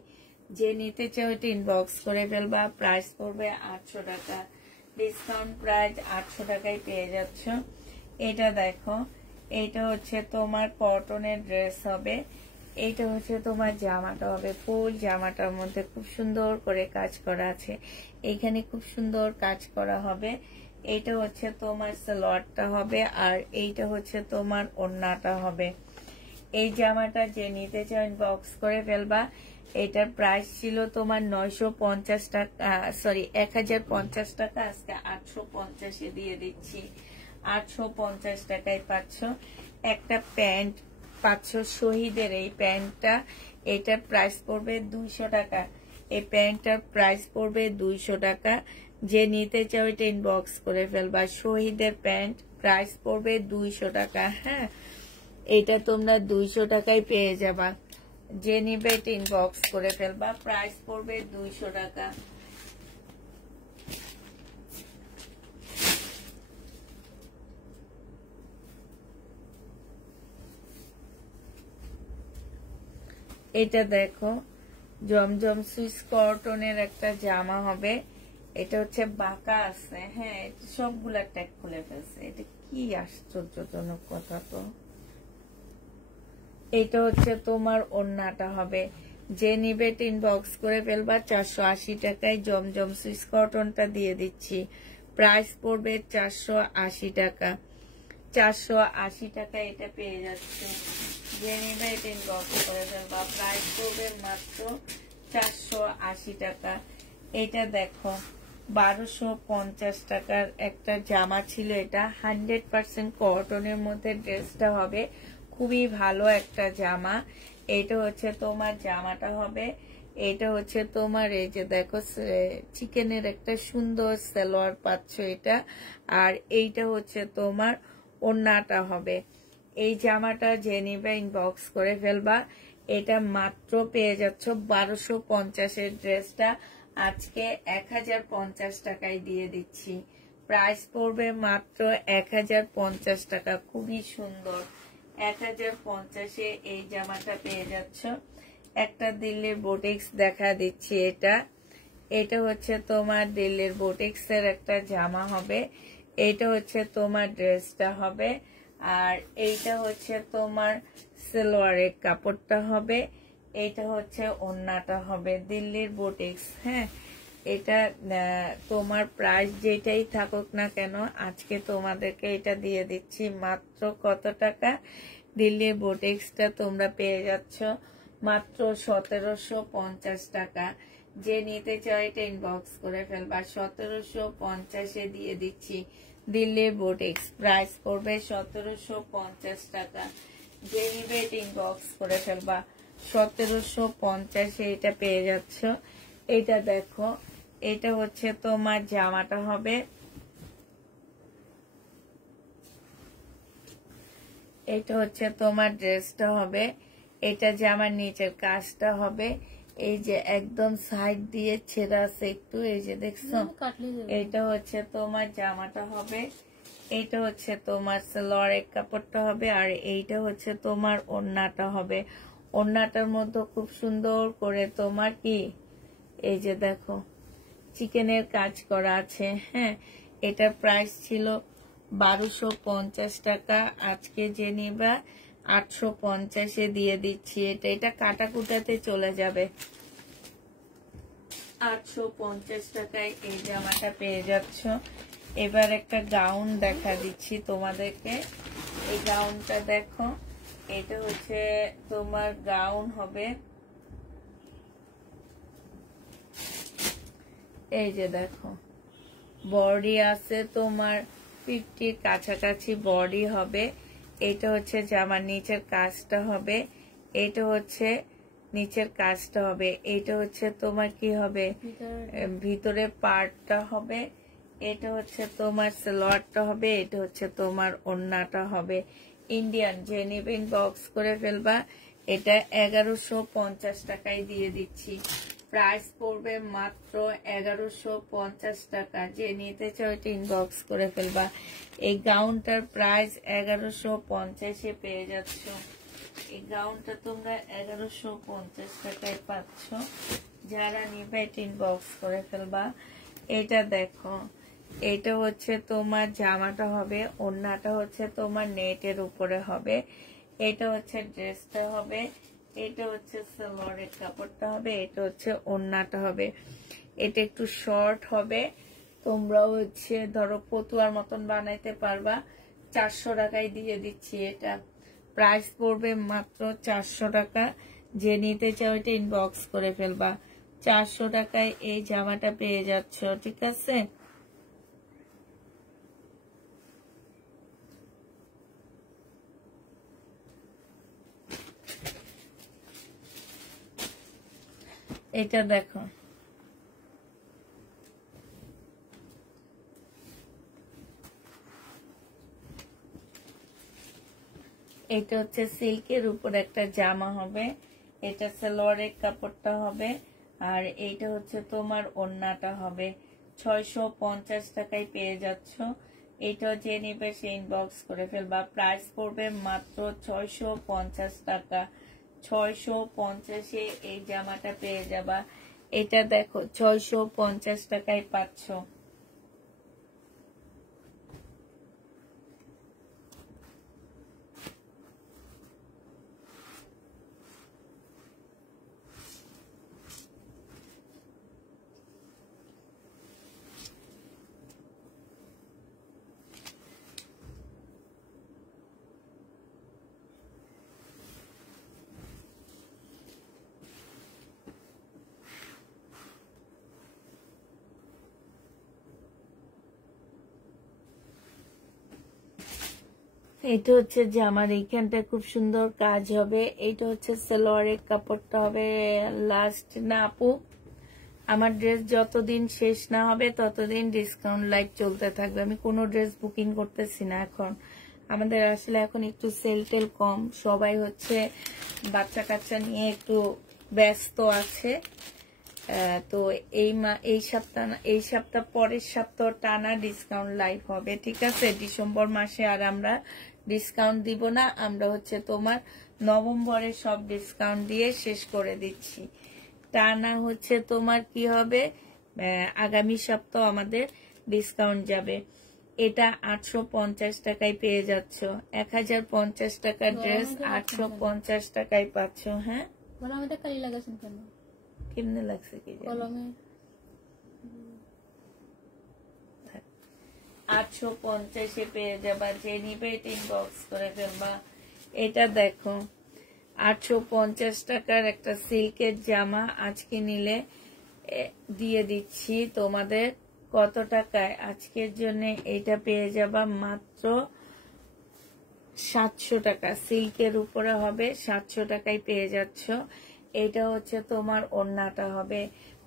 যে নিতে চাও এটা ইনবক্স করে ফেলবা। প্রাইস পড়বে 800 টাকা। ডিসকাউন্ট প্রাইস 800 টাকায় পেয়ে যাচ্ছ। এটা দেখো, এইটা হচ্ছে তোমার কটনের ড্রেস হবে। এইটা হচ্ছে তোমার জামাটা হবে, ফুল জামাটার মধ্যে খুব সুন্দর করে কাজ করা আছে, এইখানে খুব সুন্দর কাজ করা হবে। এইটা হচ্ছে তোমার সালোয়ারটা হবে, আর এইটা হচ্ছে তোমার ওড়নাটা হবে। এই জামাটা যে নিতে চাও ইনবক্স করে ফেলবা। এটার প্রাইস ছিল তোমার 950 টাকা, সরি 1050 টাকা, আজকে 850 দিয়ে দিচ্ছি। 850 টাকায় পাচ্ছ একটা প্যান্ট, পাচ্ছ শহীদের এই প্যান্টটা। এটার প্রাইস পড়বে 200 টাকা। এই প্যান্টটার প্রাইস পড়বে 200 টাকা। যে নিতে চাও এটা ইনবক্স করে ফেলবা। শহীদের প্যান্ট, প্রাইস পড়বে 200 টাকা। হ্যাঁ, এটা তোমরা 200 টাকায় পেয়ে যাবা। যে নিবে এটা ইনবক্স করে ফেলবা, প্রাইস পড়বে 200 টাকা। এটা দেখো জমজম সুইস কটনের একটা জামা হবে। এটা হচ্ছে বাঁকা আছে, হ্যাঁ সবগুলা ট্যাগ খুলে ফেলছে, এটা কি আশ্চর্যজনক কথা। তো এটা হচ্ছে তোমার ওড়নাটা হবে। যে নিবে ইনবক্স করে ফেলবা। 480 টাকায় জমজম সুইস কটনটা দিয়ে দিচ্ছি, প্রাইস পড়বে 480 টাকা। 480 টাকা এটা পেয়ে যাচ্ছে। যে নিবে এটা ইনবক্স করে ফেলবা, প্রাইস পড়বে মাত্র 480 টাকা। এটা দেখো 1250 টাকার একটা জামা ছিল, এটা 100% কটনের মধ্যে ড্রেসটা হবে, খুবই ভালো একটা জামা। এটা হচ্ছে তোমার জামাটা হবে। এটা হচ্ছে তোমার এই যে দেখো চিকেনের একটা সুন্দর সালোয়ার পাচ্ছ এটা, আর এইটা হচ্ছে তোমার ওড়নাটা হবে। এই জামাটা যে নিবে ইনবক্স করে ফেলবা। এটা মাত্র পেয়ে যাচ্ছ 1250 ড্রেসটা আজকে 1050 টাকায় দিয়ে দিচ্ছি। প্রাইস পড়বে মাত্র 1050 টাকা, খুবই সুন্দর। 1050 এই জামাটা পেয়ে যাচ্ছ। একটা দিল্লির বুটিক্স দেখা দিচ্ছি। এটা হচ্ছে তোমার দিল্লির বুটিক্স এর একটা জামা হবে। এইটা হচ্ছে তোমার ড্রেসটা হবে, আর এইটা হচ্ছে তোমার সালোয়ারের কাপড়টা হবে। এইটা হচ্ছে ওড়নাটা হবে, দিল্লির বুটিক্স। হ্যাঁ, এটা তোমার প্রাইস যেটাই থাকুক না কেন আজকে তোমাদেরকে এটা দিয়ে দিচ্ছি মাত্র কত টাকা। দিল্লির বুটিক্সটা তোমরা পেয়ে যাচ্ছ মাত্র 1750 টাকা। যে নিতে চাও এটা ইনবক্স করে ফেলবা, 1750 দিয়ে দিচ্ছি। দিল্লির বুটিক্স, প্রাইস পড়বে 1750 টাকা। যে নিবে এটা ইনবক্স করে ফেলবা, 1750 এটা পেয়ে যাচ্ছ। এটা দেখো, এটা হচ্ছে তোমার জামাটা হবে। এটা হচ্ছে তোমার ড্রেসটা হবে। এটা জামার নিচের কাজটা হবে, এই যে একদম সাইড দিয়ে ছেঁড়া আছে একটু, এই যে দেখছো। এটা হচ্ছে তোমার জামাটা হবে। এইটা হচ্ছে তোমার সালোয়ারের কাপড়টা হবে, আর এইটা হচ্ছে তোমার ওড়নাটা হবে। ওড়নাটার মধ্যে খুব সুন্দর করে তোমার কি এই যে দেখো চিকেনের কাজ করা আছে। হ্যাঁ, এটার প্রাইস ছিল 1250 টাকা, আজকে যে নিবা 850 দিয়ে দিচ্ছি। এটা কাটাকুটাতে চলে যাবে। 850 টাকায় এই জামাটা পেয়ে যাচ্ছ। এবার একটা গাউন দেখা দিচ্ছি তোমাদেরকে। এই গাউনটা দেখো, এটা হচ্ছে তোমার গাউন হবে। এই যে দেখো বডি আছে তোমার 50 কাছাকাছি বডি হবে। এটা হচ্ছে জামার নিচের কাজটা হবে। এটা হচ্ছে নিচের কাজটা হবে। এটা হচ্ছে তোমার কি হবে, ভিতরে পার্টটা হবে। এটা হচ্ছে তোমার সালোয়ারটা হবে। এটা হচ্ছে তোমার ওড়নাটা হবে। ইন্ডিয়ান যে নিবেন বক্স করে ফেলবা। এটা 1150 টাকায় দিয়ে দিচ্ছি। প্রাইস পড়বে মাত্র 1150 টাকা। যে নিতে চাও এটা ইনবক্স করে ফেলবা। এই গাউনটার প্রাইস 1150 পেয়ে যাচ্ছ। এই গাউনটা তোমরা 1150 টাকায় পাচ্ছ। যারা নিবে এটা ইনবক্স করে ফেলবা। এটা দেখো, এটা হচ্ছে তোমার জামাটা হবে। ওড়নাটা হচ্ছে তোমার নেটের উপরে হবে। এটা হচ্ছে ড্রেসটা হবে। এটা হচ্ছে সালোয়ারের কাপড়টা হবে, এটা হচ্ছে ওড়নাটা হবে। এটা একটু শর্ট হবে, তোমরা হচ্ছে ধরো পতুয়ার মতন বানাইতে পারবা। 400 টাকায় দিয়ে দিচ্ছি। এটা প্রাইস পড়বে মাত্র 400 টাকা। যে নিতে চাও এটা ইনবক্স করে ফেলবা। 400 টাকায় এই জামাটা পেয়ে যাচ্ছ, ঠিক আছে। এটা দেখো, এটা হচ্ছে সিল্কের উপর একটা জামা হবে। এটা সালোয়ারের কাপড়টা হবে, আর এইটা হচ্ছে তোমার ওড়নাটা হবে। 650 টাকায় পেয়ে যাচ্ছ। এইটাও যে নিবে সে ইনবক্স করে ফেলবা। প্রাইস পড়বে মাত্র 650 টাকা। 650-এ এই জামাটা পেয়ে যাবা। এটা দেখো 650 টাকায় পাচ্ছ। এটা হচ্ছে জামার এইখানটা খুব সুন্দর কাজ হবে। এইটা হচ্ছে সালোয়ারের কাপড়টা হবে। লাস্ট না আপু, আমার ড্রেস যতদিন শেষ না হবে ততদিন ডিসকাউন্ট লাইভ চলতে থাকবে। আমি কোনো ড্রেস বুকিং করতেছি না এখন। আমাদের আসলে এখন একটু সেল টেল কম, সবাই হচ্ছে বাচ্চা কাচ্চা নিয়ে একটু ব্যস্ত আছে। তো এই সপ্তাহ পরের সপ্তাহ টানা ডিসকাউন্ট লাইভ হবে, ঠিক আছে। ডিসেম্বর মাসে আর আমরা ডিসকাউন্ট দিব না, আমরা হচ্ছে তোমার নভেম্বরে সব ডিসকাউন্ট দিয়ে শেষ করে দিচ্ছি। টানা হচ্ছে তোমার কি হবে, আগামী সপ্তাহ আমাদের ডিসকাউন্ট যাবে। এটা 850 টাকায় পেয়ে যাচ্ছ। 1050 টাকার ড্রেস 850 টাকায় পাচ্ছ। হ্যাঁ, কেমনে লাগছে কি কলমে? 850-এ পেয়ে যাবা। যে নিবে এটা ইনবক্স করে ফেলবা। এটা দেখো 850 টাকার একটা সিল্কের জামা আজকে নিলে দিয়ে দিচ্ছি তোমাদের কত টাকায়। আজকের জন্য এটা পেয়ে যাবা মাত্র 700 টাকা। সিল্কের উপরে হবে, 700 টাকায় পেয়ে যাচ্ছ। এটা হচ্ছে তোমার ওড়নাটা হবে।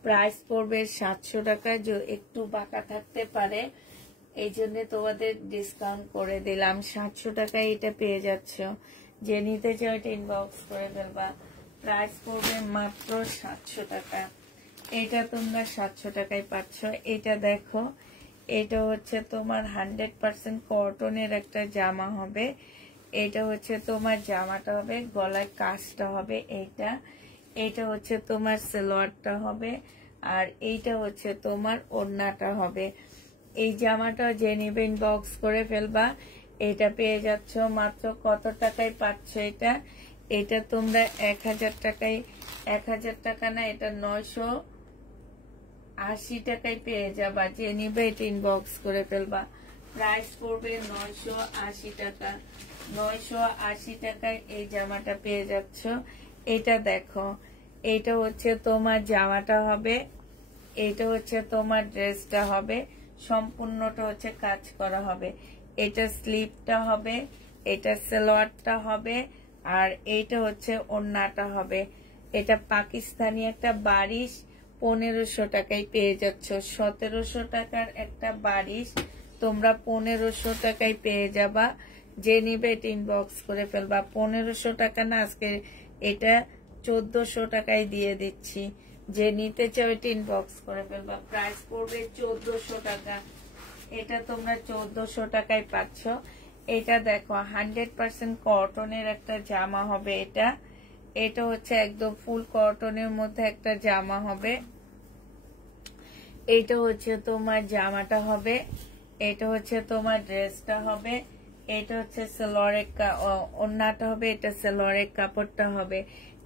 প্রাইস পড়বে 700 টাকা। একটু বাঁকা থাকতে পারে, এই জন্য তোমাদের ডিসকাউন্ট করে দিলাম। 700 টাকায় এটা পেয়ে যাচ্ছ। যে নিতে চাও এটা ইনবক্স করে ফেলবা। প্রাইস পড়বে মাত্র 700 টাকা। এটা তোমরা 700 টাকায় পাচ্ছ। এটা দেখো, এটা হচ্ছে তোমার 100% কটনের একটা জামা হবে। এটা হচ্ছে তোমার জামাটা হবে, গলায় কাজটা হবে। এইটা হচ্ছে তোমার সালোয়ারটা হবে, আর এইটা হচ্ছে তোমার ওড়নাটা হবে। এই জামাটা যে নিবে ইনবক্স করে ফেলবা। এটা পেয়ে যাচ্ছ মাত্র কত টাকায় পাচ্ছ এটা তোমরা 1000 টাকায়, 1000 টাকা না, এটা 980 টাকায় পেয়ে যাবা। যে নিবে এটা ইনবক্স করে ফেলবা। প্রাইস পড়বে 980 টাকা। 980 টাকায় এই জামাটা পেয়ে যাচ্ছ। এটা দেখো, এটা হচ্ছে তোমার জামাটা হবে, এটা হচ্ছে তোমার ড্রেসটা হবে। সম্পূর্ণটা হচ্ছে কাজ করা হবে। এটা স্লিভটা হবে, এটা সালোয়ারটা হবে, আর এইটা হচ্ছে ওড়নাটা হবে। এটা পাকিস্তানি একটা বারিশ 1500 টাকায় পেয়ে যাচ্ছ। 1700 টাকার একটা বারিশ তোমরা 1500 টাকায় পেয়ে যাবা। যে নিবে এটা ইনবক্স করে ফেলবা। 1500 টাকা না, আজকে এটা 1400 টাকায় দিয়ে দিচ্ছি। যে নিতে চাও এটা ইনবক্স করে ফেলবা। প্রাইস পড়বে 1400 টাকা। এটা তোমরা 1400 টাকায় পাচ্ছ। এটা দেখো 100% কটনের একটা জামা হবে। এটা হচ্ছে একদম ফুল কটনের মধ্যে একটা জামা হবে। এটা হচ্ছে তোমার জামাটা হবে, এটা হচ্ছে তোমার ড্রেসটা হবে। এটা হচ্ছে সালোয়ারের ওড়নাটা হবে, এটা সালোয়ারের কাপড়টা হবে।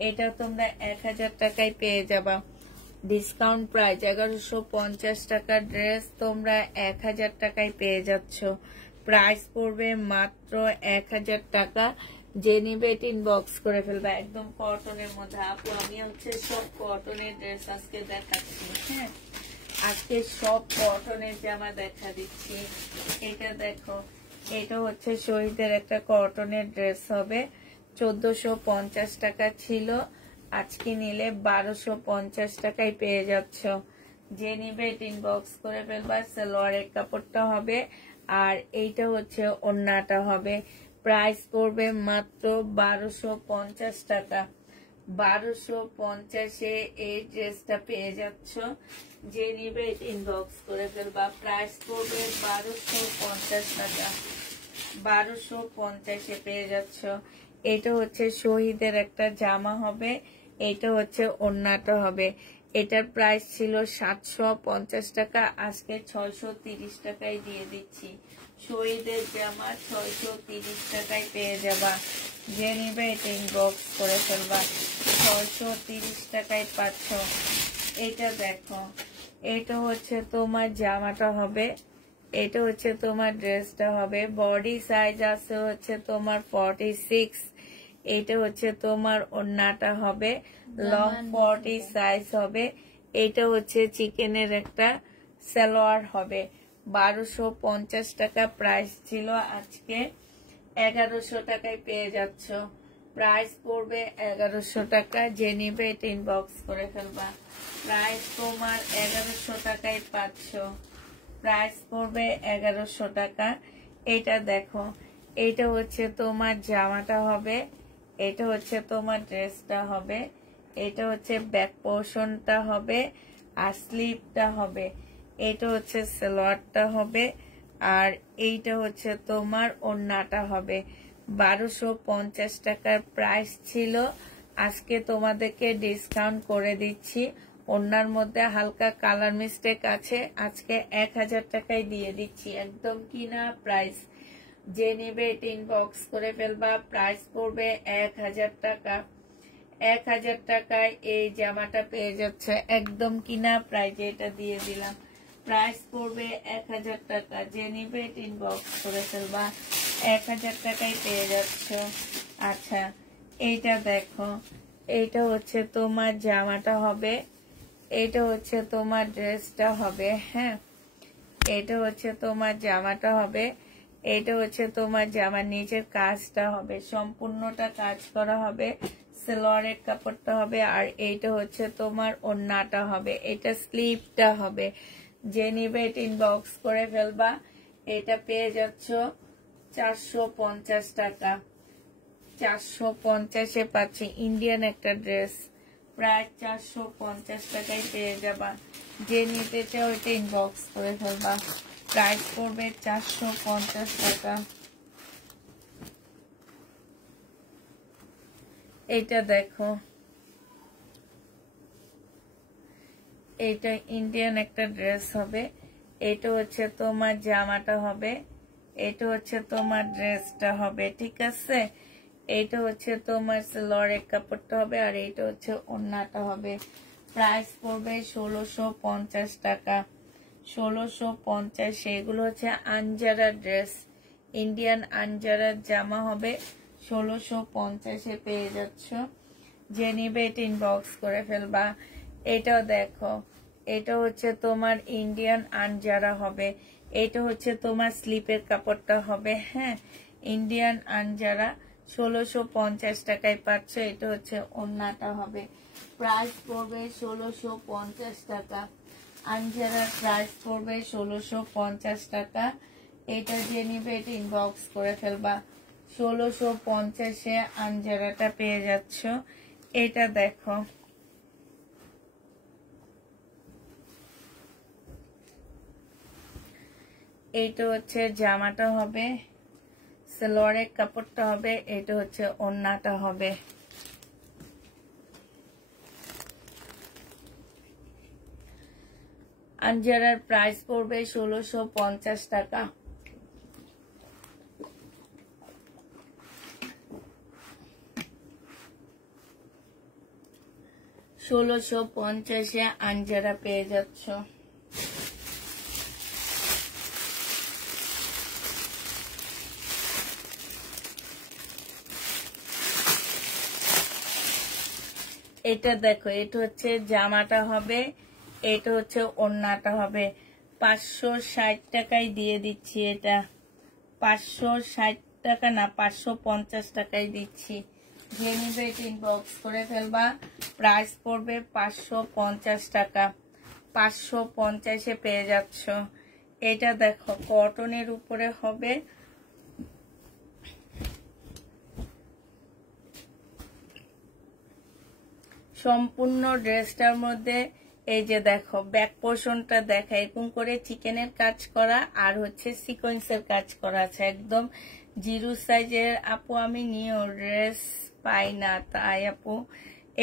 এটা তোমরা 1000 টাকায় পেয়ে যাবা, ডিসকাউন্ট প্রাইস 1150 টাকার ড্রেস তোমরা 1000 টাকায় পেয়ে যাচ্ছ। প্রাইস পড়বে মাত্র 1000 টাকা। যে নিবে ইনবক্স করে ফেলবা। একদম কটনের মধ্যে আপু, আমি হচ্ছে সব কটনের ড্রেস আজকে দেখাচ্ছি। হ্যাঁ, আজকে সব কটনের জামা দেখা দিচ্ছি। এটা দেখো, এটা হচ্ছে শহীদের একটা কটনের ড্রেস হবে, 1450 টাকা ছিল, আজকে নিলে 1250 টাকায় পেয়ে যাচ্ছ। যে নিবে ইনবক্স করে ফেলবা। সালোয়ারের কাপড়টা হবে আর এইটা হচ্ছে ওড়নাটা হবে। প্রাইস পড়বে মাত্র 1250 টাকা। 1250-এ এই ড্রেসটা পেয়ে যাচ্ছ। যে নিবে ইনবক্স করে ফেলবা। প্রাইস পড়বে 1250 টাকা। 1250-এ পেয়ে যাচ্ছ। এটা হচ্ছে শহীদের একটা জামা হবে, এটা হচ্ছে ওড়নাটা হবে। এটার প্রাইস ছিল 750 টাকা, আজকে 630 টাকায় দিয়ে দিচ্ছি। শহীদের জামা 630 টাকায় পেয়ে যাবা। যে নিবে এটা ইনবক্স করে ফেলবা। 630 টাকায় পাচ্ছ। এটা দেখো, এটা হচ্ছে তোমার জামাটা হবে, এটা হচ্ছে তোমার ড্রেসটা হবে। বডি সাইজ আছে হচ্ছে তোমার 46, এটা হচ্ছে তোমার ওড়নাটা হবে, লং 40 সাইজ হবে। এটা হচ্ছে চিকেনের একটা সালোয়ার হবে। 1250 টাকা প্রাইস ছিল, আজকে 1100 টাকায় পেয়ে যাচ্ছ। প্রাইস পড়বে 1100 টাকা। যে নিবে এটা ইনবক্স করে ফেলবা। প্রাইস তোমার 1100 টাকায় পাচ্ছ। প্রাইস পড়বে 1100 টাকা। এটা দেখো, এটা হচ্ছে তোমার জামাটা হবে, এটা হচ্ছে তোমার ড্রেসটা হবে, এটা হচ্ছে ব্যাক পোর্শনটা হবে আর স্লিভটা হবে। এটা হচ্ছে সালোয়ারটা হবে আর এইটা হচ্ছে তোমার ওড়নাটা হবে। 1250 টাকার প্রাইস ছিল, আজকে তোমাদেরকে ডিসকাউন্ট করে দিচ্ছি। ওড়নার মধ্যে হালকা কালার মিস্টেক আছে, আজকে 1000 টাকায় দিয়ে দিচ্ছি, একদম কিনা প্রাইস। যে নিবে এটা ইনবক্স করে ফেলবা। প্রাইস পড়বে 1000 টাকা। 1000 টাকায় এই জামাটা পেয়ে যাচ্ছে, একদম কিনা প্রাইজে এটা দিয়ে দিলাম। প্রাইস পড়বে 1000 টাকা। যে নিবে এটা ইনবক্স করে ফেলবা। 1000 টাকায় পেয়ে যাচ্ছ। আচ্ছা, এইটা দেখো, এইটা হচ্ছে তোমার জামাটা হবে, এটা হচ্ছে তোমার ড্রেসটা হবে। হ্যাঁ, এটা হচ্ছে তোমার জামাটা হবে, এটা হচ্ছে তোমার জামার নিচের কাজটা হবে, সম্পূর্ণটা কাজ করা হবে। সালোয়ারের কাপড়টা হবে আর এইটা হচ্ছে তোমার ওড়নাটা হবে, এটা স্লিভটা হবে। যে নিবে এটা ইনবক্স করে ফেলবা। এটা পেয়ে যাচ্ছ 450 টাকা। 450-এ পাচ্ছি ইন্ডিয়ান একটা ড্রেস, প্রায় 450 টাকায় পেয়ে যাবা। যে নিতে চাও এটা ইনবক্স করে ফেলবা। প্রাইস পড়বে 450 টাকা। এটা দেখো, এটা ইন্ডিয়ান একটা ড্রেস হবে, এটা হচ্ছে তোমার জামাটা হবে, এটা হচ্ছে তোমার ড্রেসটা হবে। ঠিক আছে, এইটা হচ্ছে তোমার সালোয়ারের কাপড়টা হবে আর এইটা হচ্ছে ওড়নাটা হবে। প্রাইস পড়বে 1650 টাকা। 1650। এগুলো হচ্ছে আনজারা ড্রেস, ইন্ডিয়ান আনজারার জামা হবে, 1650-এ পেয়ে যাচ্ছ। যে নিবে এটা ইনবক্স করে ফেলবা। এটাও দেখো, এটা হচ্ছে তোমার ইন্ডিয়ান আনজারা হবে, এটা হচ্ছে তোমার স্লিপের কাপড়টা হবে। হ্যাঁ, ইন্ডিয়ান আনজারা 1650 টাকায় পাচ্ছ। এটা হচ্ছে ওড়নাটা হবে। প্রাইস পড়বে 1650 টাকা। আনজারার প্রাইস পড়বে 1650 টাকা। এটা যে নিবে এটা ইনবক্স করে ফেলবা। 1650-এ আনজারাটা পেয়ে যাচ্ছ। এটা দেখো, এইটা হচ্ছে জামাটা হবে, সালোয়ারের কাপড়টা হবে, এটা হচ্ছে ওড়নাটা হবে। আনজারার প্রাইস পড়বে 1650 টাকা। 1650-এ আঞ্জারা পেয়ে যাচ্ছ। এটা দেখো, এটা হচ্ছে জামাটা হবে, এটা হচ্ছে ওড়নাটা হবে। 560 টাকায় দিয়ে দিচ্ছি। এটা 560 টাকা না, 550 টাকায় দিচ্ছি। যে নিবে ইনবক্স করে ফেলবা। প্রাইস পড়বে 550 টাকা। 550-এ পেয়ে যাচ্ছ। এটা দেখো কটনের উপরে হবে। সম্পূর্ণ ড্রেসটার মধ্যে এই যে দেখো ব্যাক পোর্শনটা দেখা এরকম করে চিকেনের কাজ করা আর হচ্ছে সিকোয়েন্সের কাজ করা আছে। একদম জিরো সাইজের আপু আমি নিয়েও ড্রেস পাই না, তাই আপু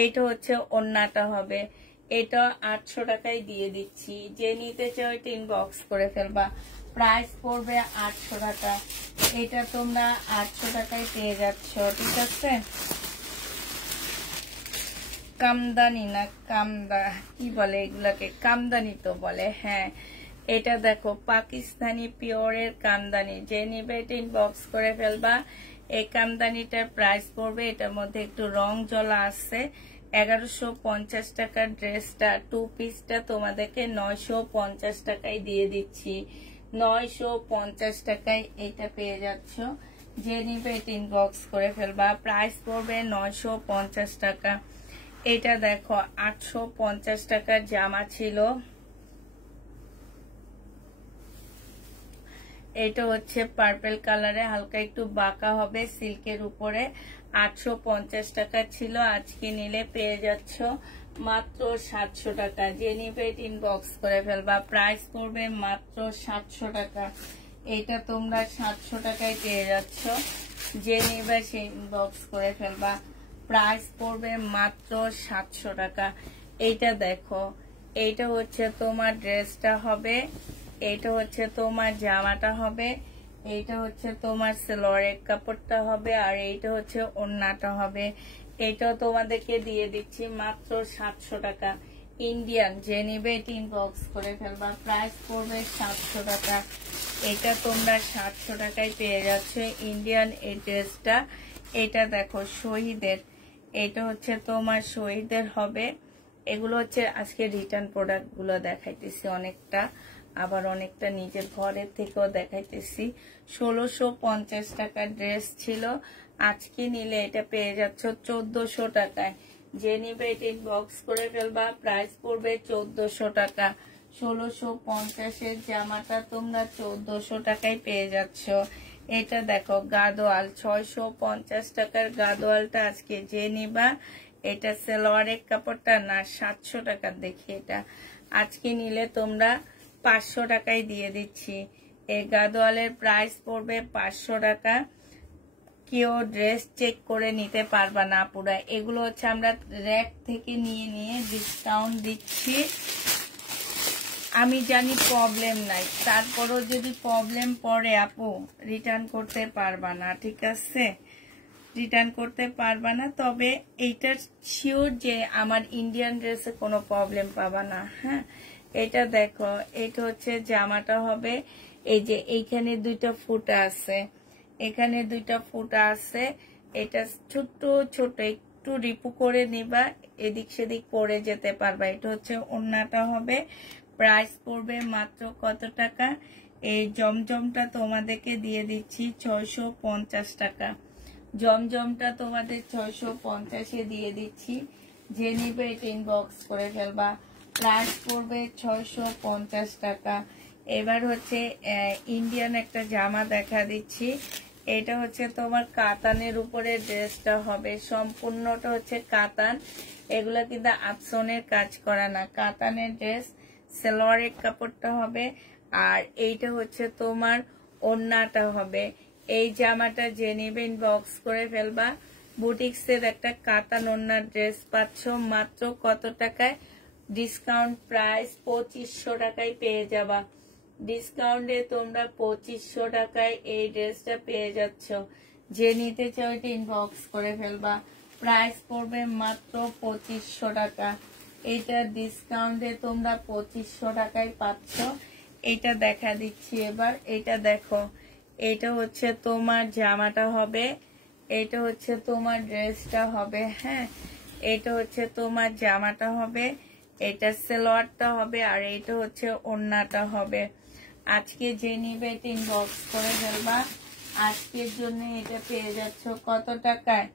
এইটা হচ্ছে ওড়নাটা হবে। এটা 800 টাকায় দিয়ে দিচ্ছি। যে নিতে চাও এটা ইনবক্স করে ফেলবা। প্রাইস পড়বে 800 টাকা। এটা তোমরা 800 টাকায় পেয়ে যাচ্ছ, ঠিক আছে। কামদানি না কামদা কি বলে এগুলাকে, কামদানি তো বলে, হ্যাঁ। এটা দেখো পাকিস্তানি পিওরের কামদানি। যে নিবে এটা ইনবক্স করে ফেলবা। এই কামদানিটার প্রাইস পড়বে, এটার মধ্যে একটু রং জ্বলা আছে, 1150 টাকার ড্রেসটা। 2 পিসটা তোমাদেরকে 950 টাকায় দিয়ে দিচ্ছি। 950 টাকায় এটা পেয়ে যাচ্ছ। যে নিবে এটা ইনবক্স করে ফেলবা। প্রাইস পড়বে 950 টাকা। এটা দেখো 850 টাকার জামা ছিল। এটা হচ্ছে পার্পল কালারে, হালকা একটু বাঁকা হবে, সিল্কের উপরে। 850 টাকা ছিল, আজকে নিলে পেয়ে যাচ্ছ মাত্র 700 টাকা। যে নিবে ইনবক্স করে ফেলবা। প্রাইস পড়বে মাত্র 700 টাকা। এটা তোমরা 700 টাকায় পেয়ে যাচ্ছ। যে নিবে সে ইনবক্স করে ফেলবা। প্রাইস পড়বে মাত্র 700 টাকা। এইটা দেখো, এইটা হচ্ছে তোমার ড্রেসটা হবে, এইটা হচ্ছে তোমার জামাটা হবে, এইটা হচ্ছে তোমার সালোয়ারের কাপড়টা হবে, আর এইটা হচ্ছে ওড়নাটা হবে। এইটাও তোমাদেরকে দিয়ে দিচ্ছি মাত্র 700 টাকা। ইন্ডিয়ান। যে নিবে এটা ইনবক্স করে ফেলবা। প্রাইস পড়বে 700 টাকা। এটা তোমরা 700 টাকায় পেয়ে যাচ্ছ ইন্ডিয়ান এই ড্রেসটা। এটা দেখো শহীদের, এটা হচ্ছে তোমার শহীদের হবে। এগুলো হচ্ছে আজকে রিটার্ন প্রোডাক্ট গুলো দেখাইতেছি অনেকটা, আবার অনেকটা নিজের ঘরের থেকেও দেখাইতেছি। 1650 টাকার ড্রেস ছিল, আজকে নিলে এটা পেয়ে যাচ্ছ 1400 টাকায়। যে নিবে এটা ইনবক্স করে ফেলবা। প্রাইস পড়বে 1400 টাকা। 1650-এর জামাটা তোমরা 1400 টাকায় পেয়ে যাচ্ছ। এটা দেখো গাদোয়াল, 650 টাকার গাদোয়ালটা আজকে যে নিবা। এটা সালোয়ারের কাপড়টা না 700 টাকার, দেখি এটা আজকে নিলে তোমরা 500 টাকায় দিয়ে দিচ্ছি। এই গাদোয়ালের প্রাইস পড়বে 500 টাকা। কেউ ড্রেস চেক করে নিতে পারবা না পুরা। এগুলো হচ্ছে আমরা র্যাক থেকে নিয়ে নিয়ে ডিসকাউন্ট দিচ্ছি। আমি জানি প্রবলেম নাই, তারপরও যদি প্রবলেম পড়ে আপু রিটার্ন করতে পারবা না, ঠিক আছে, রিটার্ন করতে পারবা না। তবে এইটা শিওর যে আমার ইন্ডিয়ান ড্রেসে কোনো প্রবলেম পাবা না। হ্যাঁ, এটা দেখো, এটা হচ্ছে জামাটা হবে। এই যে এইখানে 2টা ফুটা আছে, এখানে 2টা ফুটা আছে। এটা ছোট ছোট একটু রিপু করে নিবা, এদিক সেদিক পরে যেতে পারবা। এটা হচ্ছে ওড়নাটা হবে। প্রাইস পড়বে মাত্র কত টাকা? এই জমজমটা তোমাদেরকে দিয়ে দিচ্ছি 650 টাকা। জমজমটা তোমাদের 650-এ দিয়ে দিচ্ছি। যে নিবে এটা ইনবক্স করে ফেলবা। প্রাইস পড়বে 650 টাকা। এবার হচ্ছে ইন্ডিয়ান একটা জামা দেখা দিচ্ছি। এটা হচ্ছে তোমার কাতানের উপরে ড্রেসটা হবে, সম্পূর্ণটা হচ্ছে কাতান। এগুলা কিন্তু আফসনের কাজ করা না, কাতানের ড্রেস। সালোয়ারের কাপড়টা হবে, আর এইটা হচ্ছে তোমার ওড়নাটা হবে। এই জামাটা যে নিবে ইনবক্স করে ফেলবা। বুটিক্সের একটা কাতান ওড়নার ড্রেস পাচ্ছ মাত্র কত টাকায়? ডিসকাউন্ট প্রাইস 2500 টাকায় পেয়ে যাবা। ডিসকাউন্টে তোমরা 2500 টাকায় এই ড্রেসটা পেয়ে যাচ্ছ। যে নিতে চাও এটা ইনবক্স করে ফেলবা। প্রাইস পড়বে মাত্র 2500 টাকা। এটা ডিসকাউন্টে তোমরা 2500 টাকায় পাচ্ছ। এটা দেখা দিচ্ছি এবার। এটা দেখো, এটা হচ্ছে তোমার জামাটা হবে, এটা হচ্ছে তোমার ড্রেসটা হবে। হ্যাঁ, এটা হচ্ছে তোমার জামাটা হবে, এটা সালোয়ারটা হবে, আর এটা হচ্ছে ওড়নাটা হবে। আজকে যে নিবে এটা ইনবক্স করে ফেলবা। আজকের জন্য এটা পেয়ে যাচ্ছ কত টাকায়?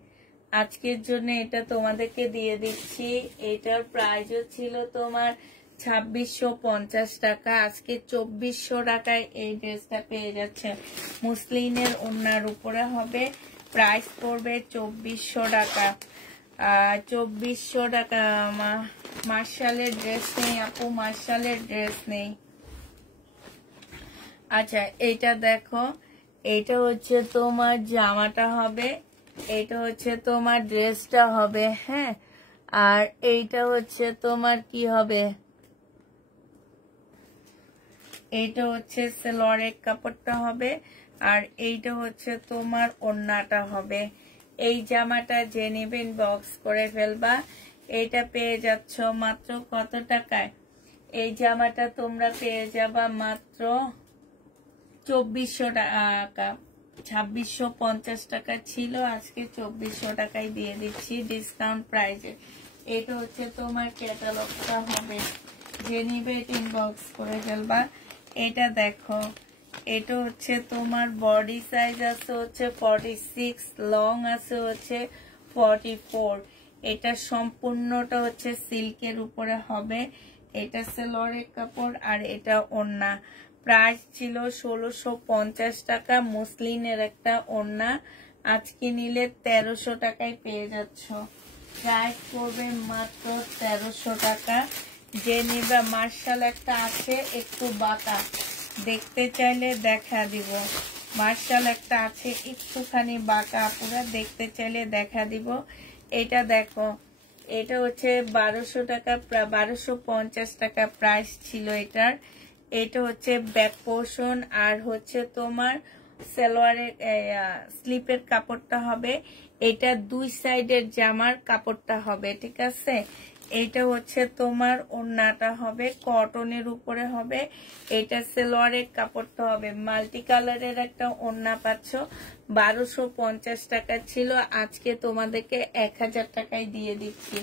আজকের জন্য এটা তোমাদেরকে দিয়ে দিচ্ছি। এটার প্রাইসও ছিল তোমার 2650 টাকা, আজকে 2400 টাকায় এই ড্রেসটা পেয়ে যাচ্ছে। মুসলিনের ওড়নার উপরে হবে, প্রাইস পড়বে 2400 টাকা। 2400 টাকা। মার্শালের ড্রেস নেই আপু, মার্শালের ড্রেস নেই। আচ্ছা, এটা দেখো, এটা হচ্ছে তোমার জামাটা হবে, এটা হচ্ছে তোমার ড্রেসটা হবে। হ্যাঁ, আর এইটা হচ্ছে তোমার কি হবে, এইটা হচ্ছে সালোয়ারের কাপড়টা হবে, আর এইটা হচ্ছে তোমার ওড়নাটা হবে। এই জামাটা যে নেবেন বক্স করে ফেলবা। এটা পেয়ে যাচ্ছ মাত্র কত টাকায়? এই জামাটা তোমরা পেয়ে যাবা মাত্র 2400 টাকা। 2650 টাকা ছিল, আজকে 2400 টাকায় দিয়ে দিচ্ছি ডিসকাউন্ট প্রাইজে। এটা হচ্ছে তোমার ক্যাটালগটা হবে, যে নিবে ইনবক্স করে ফেলবা। এটা দেখো, এটা হচ্ছে তোমার বডি সাইজ আছে হচ্ছে 46, লং আছে হচ্ছে 44। এটা সম্পূর্ণটা হচ্ছে সিল্কের উপরে হবে। এটা সালোয়ারের কাপড়, আর এটা ওড়না। প্রাইস ছিল 1650 টাকা। মুসলিনের একটা ওড়না, আজকে নিলে 1300 টাকায় পেয়ে যাচ্ছ। প্রাইস পড়বে মাত্র 1300 টাকা। যে নিবা। মার্শাল একটা আছে একটু বাঁকা, দেখতে চাইলে দেখা দিব। মার্শাল একটা আছে একটুখানি বাঁকা, পুরা দেখতে চাইলে দেখা দিব। এটা দেখো, এটা হচ্ছে 1200 টাকা, 1250 টাকা প্রাইস ছিল এটার। এটা হচ্ছে ব্যাক পোর্শন, আর হচ্ছে তোমার সালোয়ারের স্লিপের কাপড়টা হবে। এটা দুই সাইডের জামার কাপড়টা হবে, ঠিক আছে। এটা হচ্ছে তোমার ওড়নাটা হবে, কটনের উপরে হবে। এটা সালোয়ারের কাপড়টা হবে। মাল্টি কালারের একটা ওড়না পাচ্ছ। 1250 টাকা ছিল, আজকে তোমাদেরকে 1000 টাকায় দিয়ে দিচ্ছি।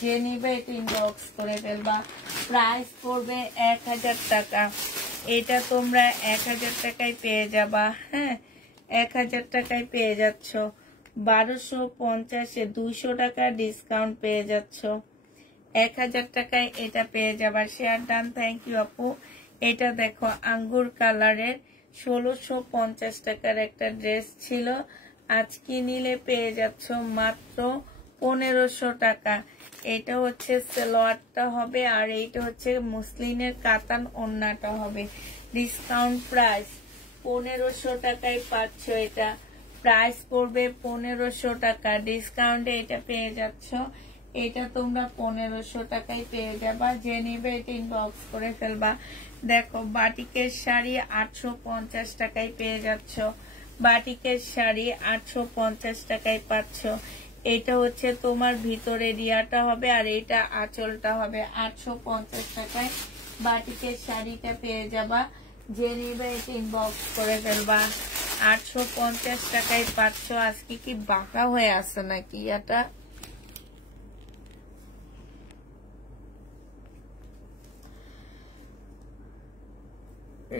যে নিবে এটা ইনবক্স করে ফেলবা। প্রাইস পড়বে 1000 টাকা। এটা তোমরা 1000 টাকায় পেয়ে যাবা। হ্যাঁ, 1000 টাকায় পেয়ে যাচ্ছ। 1250-এ 200 টাকা ডিসকাউন্ট পেয়ে যাচ্ছ। 1000 টাকায় এটা পেয়ে যাবা। শেয়ার ডান, থ্যাংক ইউ আপু। এটা দেখো, আঙ্গুর কালারের 1650 টাকার একটা ড্রেস ছিল, আজকে নিলে পেয়ে যাচ্ছ মাত্র 1500 টাকা। এটা হচ্ছে সালোয়ারটা হবে, আর এইটা হচ্ছে মুসলিনের কাতান ওড়নাটা হবে। ডিসকাউন্ট প্রাইস 1500 টাকায় পাচ্ছ। এটা প্রাইস পড়বে 1500 টাকা। ডিসকাউন্টে এটা পেয়ে যাচ্ছ। এটা তোমরা 1500 টাকায় পেয়ে যাবা। যে নিবে এটা ইনবক্স করে ফেলবা। দেখো, বাটিকের শাড়ি 850 টাকায় পেয়ে যাচ্ছ। বাটিকের শাড়ি 850 টাকায় পাচ্ছ। এটা হচ্ছে তোমার ভিতরে রিয়াটা হবে, আর এটা আঁচলটা হবে। 850 টাকায় বাটিকের শাড়িটা পেয়ে যাবা। যে নিবে এটা ইনবক্স করে ফেলবা। 850 টাকায় পাচ্ছ। আজকে কি বাঁকা হয়ে আছে নাকি এটা?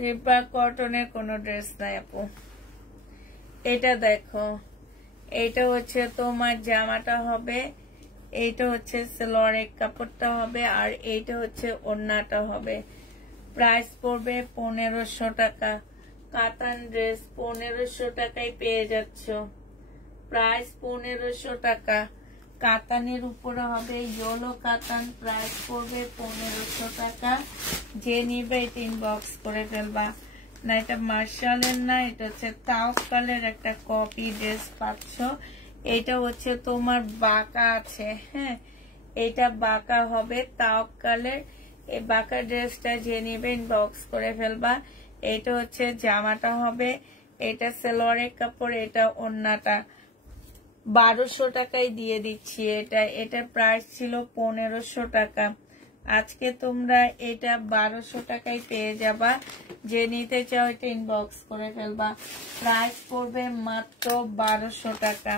রিপা কটনের কোনো ড্রেস নাই আপু। এটা দেখো, এটা হচ্ছে তোমার জামাটা হবে, এইটা হচ্ছে সালোয়ারের কাপড়টা হবে, আর এইটা হচ্ছে ওড়নাটা হবে। প্রাইস পড়বে 1500 টাকা। কাতান ড্রেস 1500 টাকায় পেয়ে যাচ্ছ। প্রাইস 1500 টাকা। কাতানের উপরে হবে, ইয়েলো কাতান। প্রাইস পড়বে 1500 টাকা। যে নিবে এটা ইনবক্স করে ফেলবা। না, এটা মার্শালের না, এটা হচ্ছে তাওকালের একটা কপি ড্রেস পাচ্ছ। এটা হচ্ছে তোমার বাঁকা আছে। হ্যাঁ, এটা বাঁকা হবে তাওকালের। এই বাঁকা ড্রেসটা যে নিবে ইনবক্স করে ফেলবা। এটা হচ্ছে জামাটা হবে, এটা সালোয়ারের কাপড়, এটা ওড়নাটা। 1200 টাকায় দিয়ে দিচ্ছি। এটা প্রাইস ছিল 1500 টাকা, আজকে তোমরা এটা 1200 টাকায় পেয়ে যাবা। যে নিতে চাও এটা ইনবক্স করে ফেলবা। প্রাইস পড়বে মাত্র 1200 টাকা।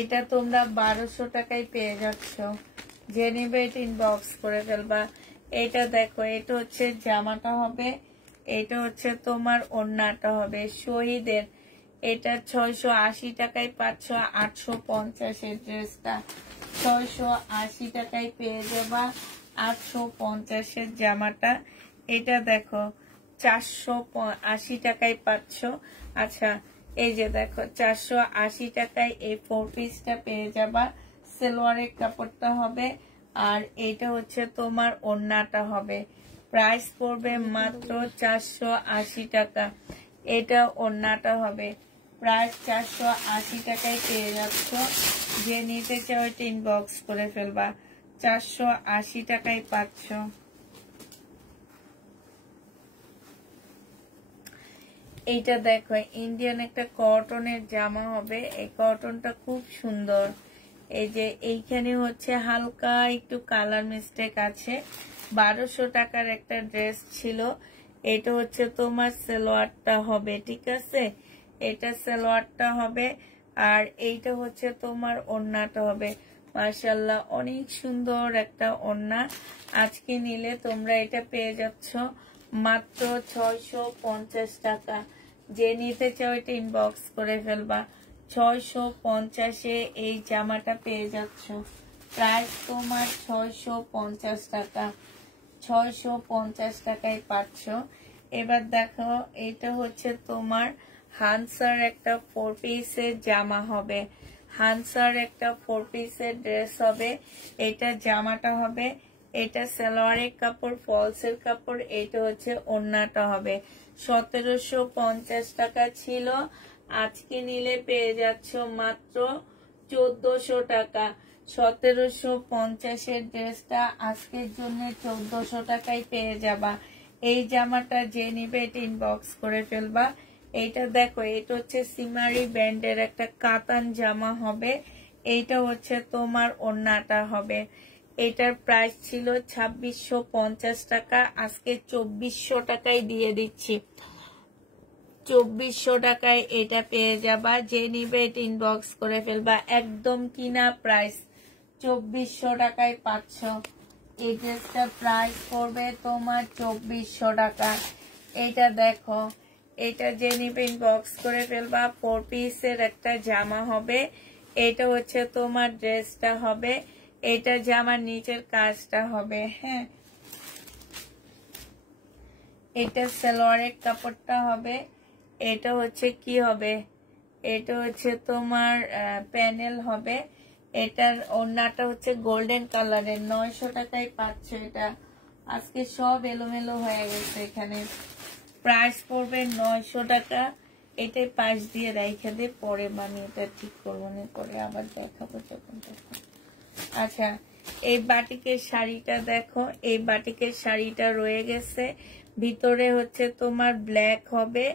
এটা তোমরা 1200 টাকায় পেয়ে যাচ্ছ। যে নিবে এটা ইনবক্স করে ফেলবা। এটা দেখো, এটা হচ্ছে জামাটা হবে, এটা হচ্ছে তোমার ওড়নাটা হবে শহীদের। এটা 680 টাকায় পাচ্ছ। 850 এর ড্রেসটা 680 টাকায় পেয়ে যাবা। 850 এর জামাটা এটা দেখো 480 টাকায় পাচ্ছ। আচ্ছা, এই যে দেখো 480 টাকায় এই 4 পিসটা পেয়ে যাবা। সালোয়ারের কাপড়টা হবে, আর এটা হচ্ছে তোমার ওড়নাটা হবে। প্রাইস পড়বে মাত্র 480 টাকা। এটা ওড়নাটা হবে, প্রাইস 480 টাকায় পেয়ে যাচ্ছ। যে নিতে চাও এটা ইনবক্স করে ফেলবা। 480 টাকায় পাচ্ছ। এইটা দেখো, ইন্ডিয়ান একটা কটনের জামা হবে। এই কটনটা খুব সুন্দর। এই যে এইখানে হচ্ছে হালকা একটু কালার মিস্টেক আছে। 1200 টাকার একটা ড্রেস ছিল। এটা হচ্ছে তোমার সালোয়ারটা হবে, ঠিক আছে? এটা সালোয়ারটা হবে, আর এইটা হচ্ছে তোমার ওড়নাটা হবে। মাশাআল্লাহ, অনেক সুন্দর একটা ওড়না। আজকে নিলে তোমরা এটা পেয়ে যাচ্ছ মাত্র 650 টাকা। যে নিতে চাও এটা ইনবক্স করে ফেলবা। 650-এ এই জামাটা পেয়ে যাচ্ছ। প্রাইস তোমার 650 টাকা। 650 টাকায় পাচ্ছ। এবার দেখো, এটা হচ্ছে তোমার হানসার একটা 4 পিসের জামা হবে। হানসার একটা 4 পিসের ড্রেস হবে। এটা জামাটা হবে, এটা সালোয়ারের কাপড়, ফলসের কাপড়, এটা হচ্ছে ওড়নাটা হবে। 1750 টাকা ছিল, আজকে নিলে পেয়ে যাচ্ছ মাত্র 1400 টাকা। 1750 এর ড্রেসটা আজকের জন্য 1400 টাকায় পেয়ে যাবা। এই জামাটা যে নিবে এটা ইনবক্স করে ফেলবা। এইটা দেখো, এটা হচ্ছে সিমারি ব্যান্ডের একটা কাতান জামা হবে। এইটা হচ্ছে তোমার ওড়নাটা হবে। এটার প্রাইস ছিল 2650 টাকা, আজকে 2400 টাকায় দিয়ে দিচ্ছি। 2400 টাকায় এটা পেয়ে যাবা। যে নিবে এটা ইনবক্স করে ফেলবা। একদম কিনা প্রাইস 2400 টাকায় পাচ্ছ। এই ড্রেসটা প্রাইস পড়বে তোমার 2400 টাকা। এটা দেখো, এটা যে নিবে ইনবক্স করে ফেলবা। 4 পিসের একটা জামা হবে। এটা হচ্ছে তোমার ড্রেসটা হবে। এটা জামার নিচের কাজটা হবে। হ্যাঁ, এটা সালোয়ারের কাপড়টা হবে। এটা হচ্ছে কি হবে, এটা হচ্ছে তোমার প্যানেল হবে। এটার ওড়নাটা হচ্ছে গোল্ডেন কালারের। 900 টাকায় পাচ্ছ এটা। আজকে সব এলোমেলো হয়ে গেছে এখানে। প্রাইস পড়বে 900 টাকা। এটাই পাশ দিয়ে রাইখা দিয়ে পরে আমি এটা ঠিক করবো না, পরে আবার দেখাবো যখন তখন। আচ্ছা, এই বাটিকের শাড়িটা দেখো, এই বাটিকের শাড়িটা রয়ে গেছে। ভিতরে হচ্ছে তোমার ব্ল্যাক হবে,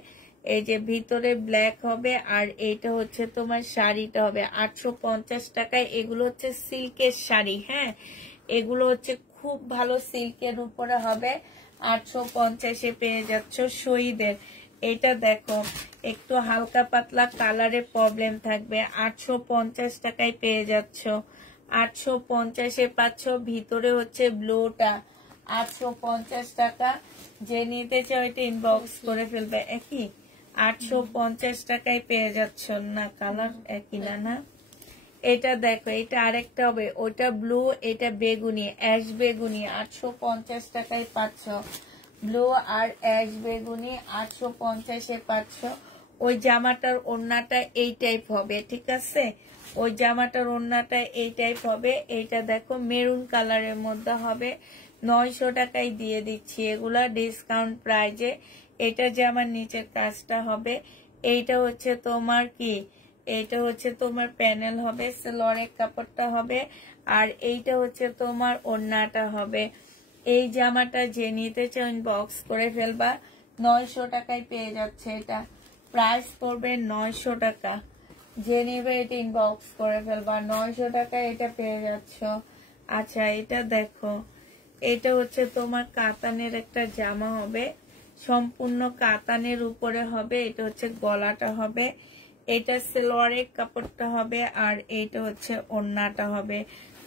এই যে ভিতরে ব্ল্যাক হবে, আর এইটা হচ্ছে তোমার শাড়িটা হবে 850 টাকায়। এগুলো হচ্ছে সিল্কের শাড়ি। হ্যাঁ, এগুলো হচ্ছে খুব ভালো সিল্কের উপরে হবে। 850-এ পেয়ে যাচ্ছ শহীদের। এটা দেখো, একটু হালকা পাতলা কালারে প্রবলেম থাকবে। 850 টাকায় পেয়ে যাচ্ছ। 850-এ পাচ্ছ। ভিতরে হচ্ছে ব্লুটা 850 টাকা। যে নিতে চাও এটা ইনবক্স করে ফেলবে। একই 850 টাকায় পেয়ে যাচ্ছ না, কালার একই না। না, এটা দেখো, এটা আরেকটা হবে, ওটা ব্লু, এটা বেগুনি, অ্যাশ বেগুনি। 850 টাকায় পাচ্ছ। ব্লু আর অ্যাশ বেগুনি 850-এ পাচ্ছ। ওই জামাটার ওড়নাটা এই টাইপ হবে, ঠিক আছে? ওই জামাটার ওড়নাটা এই টাইপ হবে। এইটা দেখো মেরুন কালারের মধ্যে হবে। 900 টাকায় দিয়ে দিচ্ছি এগুলা ডিসকাউন্ট প্রাইজে। এটা জামার নিচের কাজটা হবে। এইটা হচ্ছে তোমার কি, এইটা হচ্ছে তোমার প্যানেল হবে, সালোয়ারের কাপড়টা হবে, আর এইটা হচ্ছে তোমার ওড়নাটা হবে। এই জামাটা যে নিতে চাও ইনবক্স করে ফেলবা। 900 টাকায় পেয়ে যাচ্ছে এটা। প্রাইস পড়বে 900 টাকা। যে নিবে এটা ইনবক্স করে ফেলবা। 900 টাকায় এটা পেয়ে যাচ্ছ। আচ্ছা এটা দেখো, এটা হচ্ছে তোমার কাতানের একটা জামা হবে, সম্পূর্ণ কাতানের উপরে হবে। এটা হচ্ছে গলাটা হবে, এটা সালোয়ারের কাপড়টা হবে, আর এটা হচ্ছে ওড়নাটা হবে।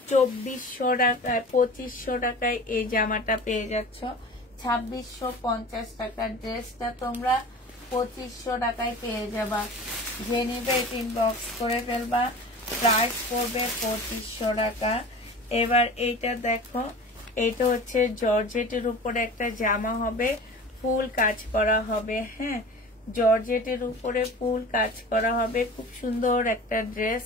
2400 টাকায় 2500 টাকায় এই জামাটা পেয়ে যাচ্ছ। 2650 টাকার ড্রেসটা তোমরা 2500 টাকায় পেয়ে যাবা। যে নিবে ইনবক্স করে ফেলবা। প্রাইস পড়বে 2500 টাকা। এবার এইটা দেখো, এটা হচ্ছে জর্জেটের উপরে একটা জামা হবে, ফুল কাজ করা হবে। হ্যাঁ, জর্জেটের উপরে ফুল কাজ করা হবে, খুব সুন্দর একটা ড্রেস।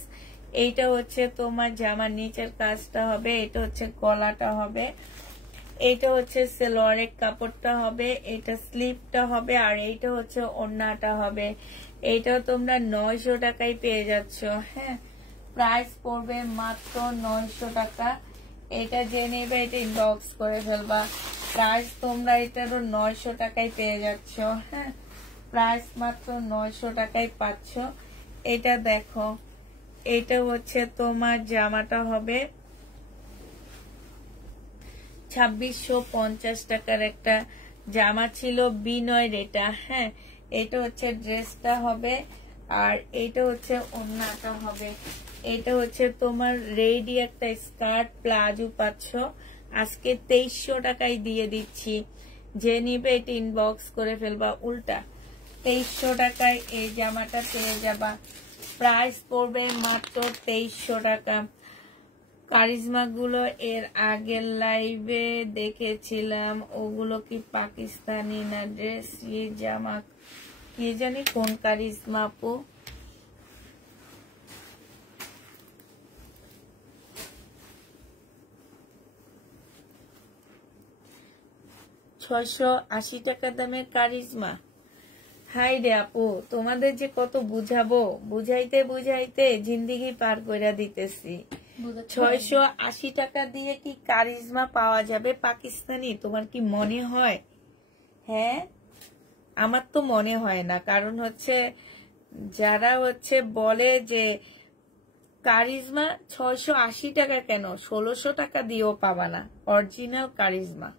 এইটা হচ্ছে তোমার জামার নিচের কাজটা হবে, এটা হচ্ছে গলাটা হবে, এটা হচ্ছে সালোয়ারের কাপড়টা হবে, এটা স্লিভটা হবে, আর এইটা হচ্ছে ওড়নাটা হবে। এইটা তোমরা 900 টাকায় পেয়ে যাচ্ছ। হ্যাঁ, প্রাইস পড়বে মাত্র 900 টাকা। এটা যে নেবে এটা ইনবক্স করে ফেলবা। প্রাইস তোমরা এটারও 900 টাকায় পেয়ে যাচ্ছ। হ্যাঁ, প্রাইস মাত্র 900 টাকায় পাচ্ছ। এটা দেখো, এটা হচ্ছে তোমার জামাটা হবে 2650 টাকার একটা জামা ছিল বিনয়ের এটা। হ্যাঁ, এটা হচ্ছে ড্রেসটা হবে, আর এটা হচ্ছে ওড়নাটা হবে। এটা হচ্ছে তোমার রেডি একটা স্কার্ট প্লাজো পাচ্ছ। আজকে 2300 টাকায় দিয়ে দিচ্ছি। যে নিবে এটা ইনবক্স করে ফেলবা। উল্টা 2300 টাকায় এই জামাটা পেয়ে যাবা। প্রাইস পড়বে মাত্র 2300 টাকা। কারিজমা গুলো এর আগের লাইভে দেখেছিলাম, ওগুলো কি পাকিস্তানি না ড্রেস জামা, কি জানি কোন কারিজমা আপু। $680 টাকা দামের কারিজমা। হাই রে আপু, তোমাদের যে কত বুঝাবো, বুঝাইতে বুঝাইতে জিন্দিগি পার কইরা দিতেছি। 680 টাকা দিয়ে কি কারিজমা পাওয়া যাবে পাকিস্তানি? তোমার কি মনে হয়? হ্যাঁ, আমার তো মনে হয় না। কারণ হচ্ছে যারা হচ্ছে বলে যে কারিজমা 680 টাকা, কেন 1600 টাকা দিয়েও পাবা না অরিজিনাল কারিজমা।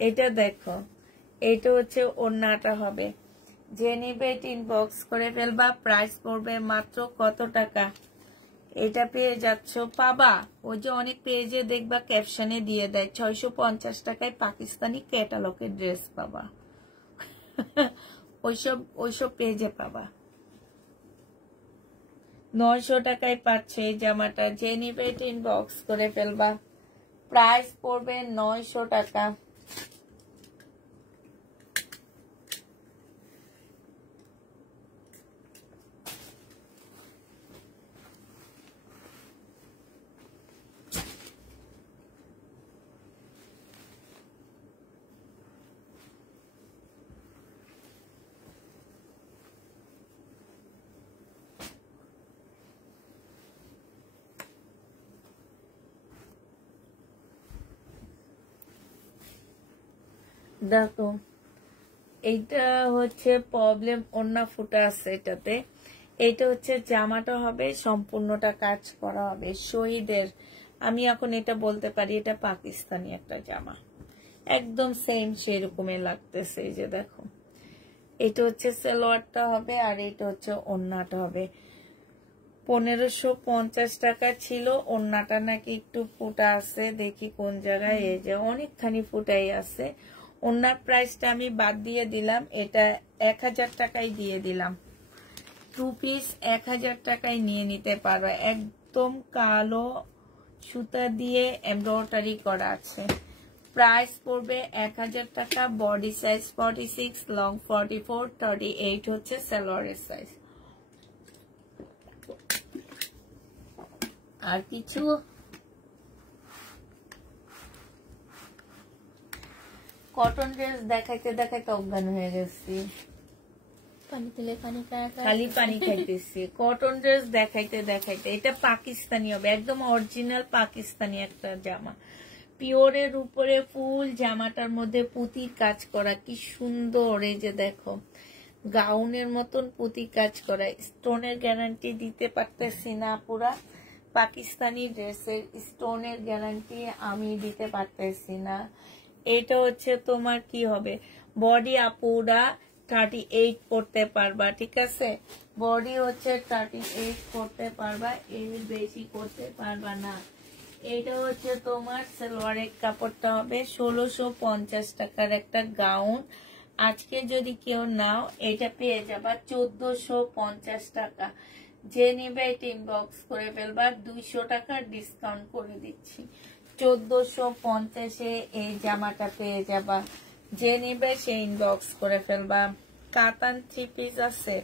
এটা দেখো, এটা হচ্ছে ওড়নাটা হবে। যে নিবে এটা ইনবক্স করে ফেলবা। প্রাইস পড়বে মাত্র কত টাকা? এটা পেয়ে যাচ্ছ, পাবা ওই যে অনেক পেজে দেখবা ক্যাপশনে দিয়ে দেয় 650 টাকায় পাকিস্তানি ক্যাটালগের ড্রেস পাবা। ওইসব পেজে পাবা। 900 টাকায় পাচ্ছে এই জামাটা। যে নিবে এটা ইনবক্স করে ফেলবা। প্রাইস পড়বে 900 টাকা। দেখো, এইটা হচ্ছে প্রবলেম, ওড়না ফুটা আছে এটাতে। এইটা হচ্ছে জামাটা হবে, সম্পূর্ণটা কাজ করা হবে শহীদের। আমি এখন এটা বলতে পারি এটা পাকিস্তানি একটা জামা, একদম সেম সেরকমের লাগতেছে। এই যে দেখো, এটা হচ্ছে সালোয়ারটা হবে, আর এটা হচ্ছে ওড়নাটা হবে। 1550 টাকা ছিল। ওড়নাটা নাকি একটু ফুটা আছে, দেখি কোন জায়গায়। এই যে অনেকখানি ফুটাই আছে। ওড়নার প্রাইসটা আমি বাদ দিয়ে দিলাম, এটা 1000 টাকায় দিয়ে দিলাম। 2 পিস 1000 টাকায় নিয়ে নিতে পারবে। একদম কালো সুতা দিয়ে এমব্রয়ডারি করা আছে। প্রাইস পড়বে 1000 টাকা। বডি সাইজ 46, লং 44, 38 হচ্ছে সালোয়ারের সাইজ। আর কিছু কটন ড্রেস দেখাইতে দেখাইতে অজ্ঞান হয়ে গেছি, খালি পানি খাইতেছি। কটন ড্রেস দেখাইতে দেখাইতে। এটা পাকিস্তানি হবে, একদম অরিজিনাল পাকিস্তানি একটা জামা, পিওরের উপরে ফুল। জামাটার মধ্যে পুঁতির কাজ করা, কি সুন্দর। এই যে দেখো, গাউনের মতন পুঁতি কাজ করা, স্টোনের গ্যারান্টি দিতে পারতেছি না পুরা, পাকিস্তানি ড্রেসের স্টোনের গ্যারান্টি আমি দিতে পারতেছি না। এটা হচ্ছে তোমার কি হবে, বডি আপুরা 38 করতে পারবা, ঠিক আছে, বডি হচ্ছে 38 করতে পারবা, এর বেশি করতে পারবা না। এটা হচ্ছে তোমার সালোয়ারের কাপড়টা হবে 1650 টাকার একটা গাউন। আজকে যদি কেউ নাও এটা পেয়ে যাবা 1450 টাকা। যে নিবে এটা ইনবক্স করে ফেলবা, 200 টাকা ডিসকাউন্ট করে দিচ্ছি, 1450-এ এই জামাটা পেয়ে যাবা। যে নিবে সে ইনবক্স করে ফেলবা। কাতান 3 পিস আছে,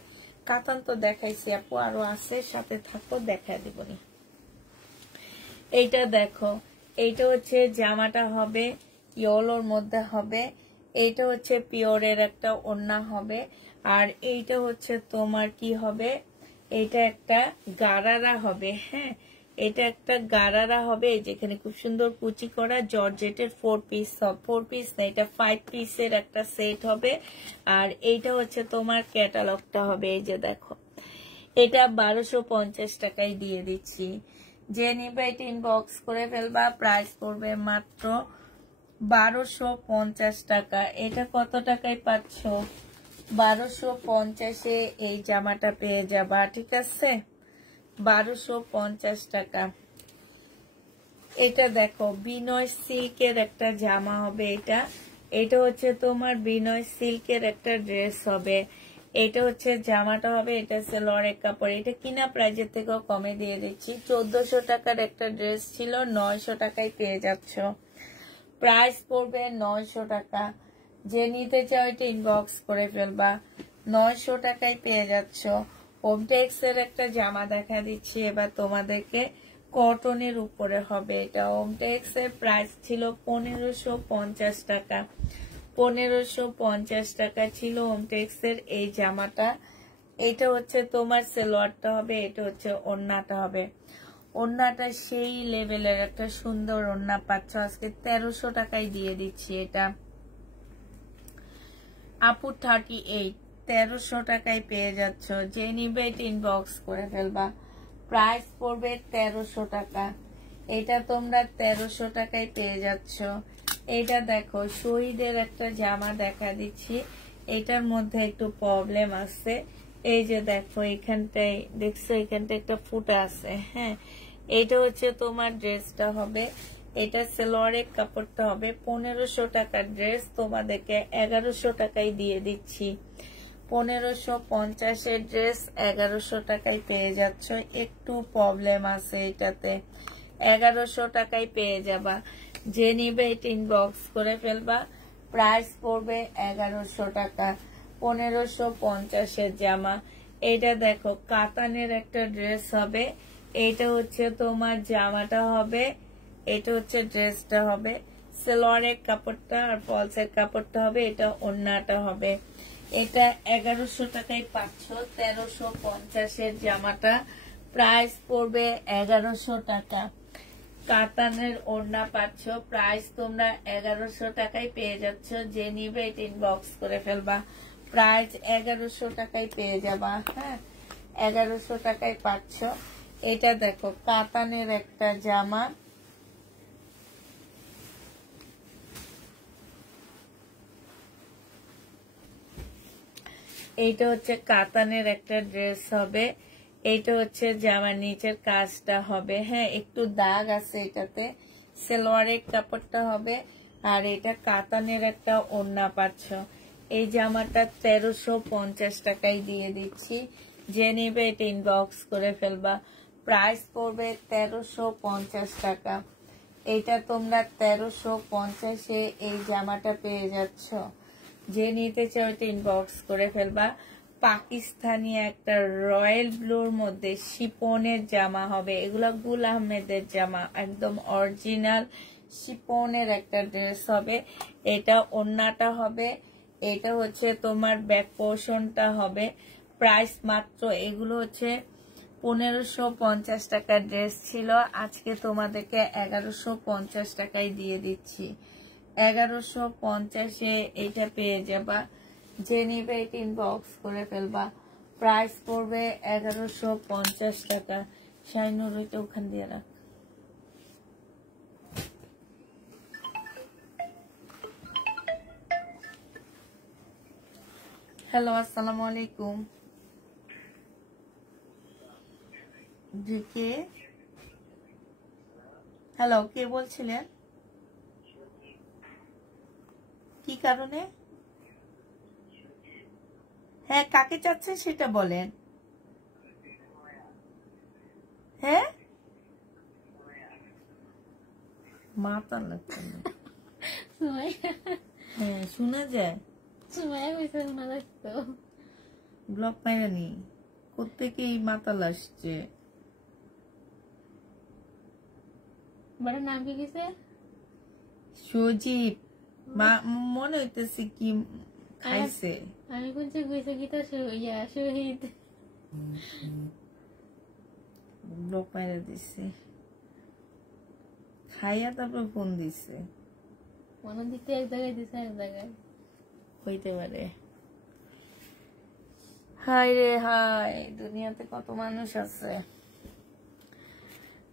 কাতান তো দেখাইছি আপু, আরো আছে, সাথে থাকো দেখা দিবনি। এইটা দেখো, এইটা হচ্ছে জামাটা হবে ইয়েলোর মধ্যে হবে, এইটা হচ্ছে পিওরের একটা ওড়না হবে, আর এইটা হচ্ছে তোমার কি হবে, এটা একটা গারারা হবে। হ্যাঁ, এটা একটা গারারা হবে, যেখানে খুব সুন্দর কুচি করা জর্জেটের 4 পিস, 4 পিস না, এটা 5 পিসের একটা সেট হবে। আর এইটা হচ্ছে তোমার ক্যাটালগটা হবে, এই যে দেখো, এটা 1250 টাকায় দিয়ে দিচ্ছি। যে নিবে এটা ইনবক্স করে ফেলবা, প্রাইস পড়বে মাত্র 1250 টাকা। এটা কত টাকায় পাচ্ছ, 1250-এ এই জামাটা পেয়ে যাবা, ঠিক আছে, 1250 টাকা। এটা দেখো বিনয় সিল্কের একটা জামা হবে, এটা হচ্ছে তোমার বিনয় সিল্কের একটা ড্রেস হবে। এটা হচ্ছে জামাটা হবে, এটা সালোয়ারের কাপড়, এটা কিনা প্রাইজের থেকেও কমে দিয়ে দিচ্ছি। 1400 টাকার একটা ড্রেস ছিল, 900 টাকায় পেয়ে যাচ্ছ, প্রাইস পড়বে 900 টাকা। যে নিতে চাও এটা ইনবক্স করে ফেলবা, 900 টাকায় পেয়ে যাচ্ছ। হোমটেক্স এর একটা জামা দেখা দিচ্ছি এবার তোমাদেরকে, কটনের উপরে হবে এটা। হোমটেক্স এর প্রাইস ছিল 1550 টাকা, 1550 টাকা ছিল হোমটেক্স এর এই জামাটা। এটা হচ্ছে তোমার সালোয়ারটা হবে, এটা হচ্ছে ওড়নাটা হবে। ওড়নাটা সেই লেভেলের একটা সুন্দর ওড়না পাচ্ছ, আজকে 1300 টাকায় দিয়ে দিচ্ছি এটা আপু, 38 1300 টাকায় পেয়ে যাচ্ছ। যে নিবে এটা ইনবক্স করে ফেলবা, প্রাইস পড়বে 1300 টাকা। এটা তোমরা 1300 টাকায় পেয়ে যাচ্ছ। এটা দেখো শহীদের একটা জামা দেখা দিচ্ছি, এটার মধ্যে একটু প্রবলেম আছে, এই যে দেখো এখানটায় দেখছো, এখানটা একটা ফুটা আছে। হ্যাঁ, এটা হচ্ছে তোমার ড্রেসটা হবে, এটা সালোয়ারের কাপড়টা হবে। 1500 টাকার ড্রেস তোমাদেরকে 1100 টাকায় দিয়ে দিচ্ছি। 1550-এর ড্রেস 1100 টাকায় পেয়ে যাচ্ছ, একটু প্রবলেম আছে এটাতে, 1100 টাকায় পেয়ে যাবা। যে নিবে এটা ইনবক্স করে ফেলবা, প্রাইস পড়বে 1100 টাকা। 1550-এর জামা। এটা দেখো কাতানের একটা ড্রেস হবে, এটা হচ্ছে তোমার জামাটা হবে, এটা হচ্ছে ড্রেসটা হবে, সালোয়ারের কাপড়টা আর ফলসের কাপড়টা হবে, এটা ওড়নাটা হবে। এটা 1100 টাকায় পাচ্ছ। 1350-এর জামাটা প্রাইস পড়বে 1100 টাকা। কাতানের ওড়না পাচ্ছ, প্রাইস তোমরা 1100 টাকায় পেয়ে যাচ্ছ। যে নিবে এটা ইনবক্স করে ফেলবা, প্রাইস 1100 টাকায় পেয়ে যাবা। হ্যাঁ, 1100 টাকায় পাচ্ছ। এটা দেখো কাতানের একটা জামা, এইটা হচ্ছে কাতানের একটা ড্রেস হবে, এইটা হচ্ছে জামার নিচের কাজটা হবে। হ্যাঁ, একটু দাগ আছে এটাতে, সালোয়ারের কাপড়টা হবে, আর এটা কাতানের একটা ওড়না পাচ্ছ। এই জামাটা 1350 টাকায় দিয়ে দিচ্ছি। যে নেবে এটা ইনবক্স করে ফেলবা, প্রাইস পড়বে 1350 টাকা। এটা তোমরা 1350-এ এই জামাটা পেয়ে যাচ্ছ। যে নিতে চাও এটা ইনবক্স করে ফেলবা। পাকিস্তানি একটা রয়্যাল ব্লুর মধ্যে শিপনের জামা হবে, এগুলা গুল আহমেদের জামা, একদম অরিজিনাল শিপনের একটা ড্রেস হবে। এটা ওড়নাটা হবে, এটা হচ্ছে তোমার ব্যাক পোর্শনটা হবে। প্রাইস মাত্র, এগুলো হচ্ছে 1550 টাকার ড্রেস ছিল, আজকে তোমাদেরকে 1150 টাকায় দিয়ে দিচ্ছি। 1150-এ এটা পেয়ে যাবা। যে নিবে এটা ইনবক্স করে ফেলবা। প্রাইস পড়বে 1150 টাকা। শাইনুর ওইটা ওখান দিয়ে রাখ। হ্যালো, আসসালামু আলাইকুম। জি, কে? হ্যালো, কে বলছিলেন? কি কারণে? হ্যাঁ, কাকে চাচ্ছে সেটা বলেন। হ্যাঁ, মাথা লাগছে না। হ্যাঁ, শোনা যায়। ব্লক মাইরানি কোত্থেকে এই মাতাল আসছে? নাম কি গেছে? সজীব। মনে হইতেছে কি খাইছে। আমি বলছি গেছে গীতা শহীদ। ব্লক মাইরা দিছে, খাইয়া তারপর ফোন দিছে। মনে দিতে এক জায়গায় দিছে এক জায়গায় হইতে পারে। হাই রে হাই, দুনিয়াতে কত মানুষ আছে।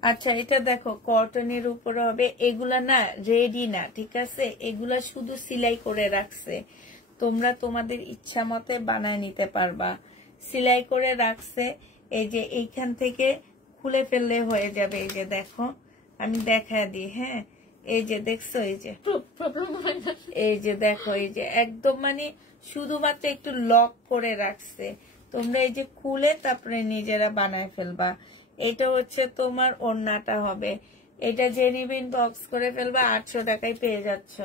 আচ্ছা, এটা দেখো কটনের উপরে হবে। এগুলা না রেডি না, ঠিক আছে? এগুলা শুধু সেলাই করে রাখছে, তোমরা তোমাদের ইচ্ছা মতে বানায় নিতে পারবা। সেলাই করে রাখছে, এই যে এইখান থেকে খুলে ফেললে হয়ে যাবে। এই যে দেখো, আমি দেখায় দিই। হ্যাঁ, এই যে দেখছো, এই যে দেখো, এই যে একদম মানে শুধুমাত্র একটু লক করে রাখছে। তোমরা এই যে খুলে তারপরে নিজেরা বানায় ফেলবা। এটা হচ্ছে তোমার ওড়নাটা হবে। এটা যে নিবে ইনবক্স করে ফেলবা। 800 টাকায় পেয়ে যাচ্ছ।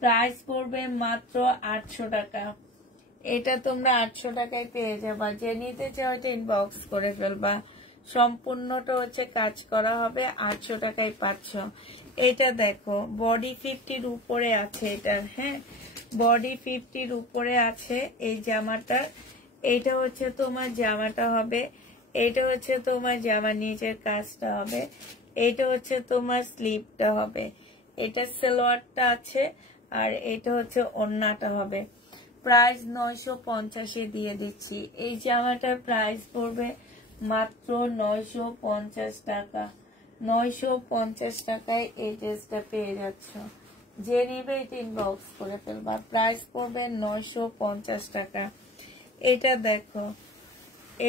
প্রাইস পড়বে মাত্র 800 টাকা। এটা তোমরা 800 টাকায় পেয়ে যাবা। যে নিতে চাও এটা ইনবক্স করে ফেলবা। সম্পূর্ণটা হচ্ছে কাজ করা হবে, 800 টাকায় পাচ্ছ। এটা দেখো বডি 50-র উপরে আছে এটা। হ্যাঁ, বডি 50-র উপরে আছে এই জামাটার। এটা হচ্ছে তোমার জামাটা হবে। এটা হচ্ছে তোমার জামার নিচের কাজটা হবে। এটা হচ্ছে তোমার স্লিপটা হবে। এটা সালোয়ারটা আছে, আর এটা হচ্ছে ওড়নাটা হবে। প্রাইস 950 দিয়ে দিচ্ছি। এই জামাটার প্রাইস পড়বে মাত্র 950 টাকা। 950 টাকায় এই ড্রেসটা পেয়ে যাচ্ছ। যে নিবে এটা ইনবক্স করে ফেলবা। প্রাইস পড়বে 950 টাকা। এটা দেখো,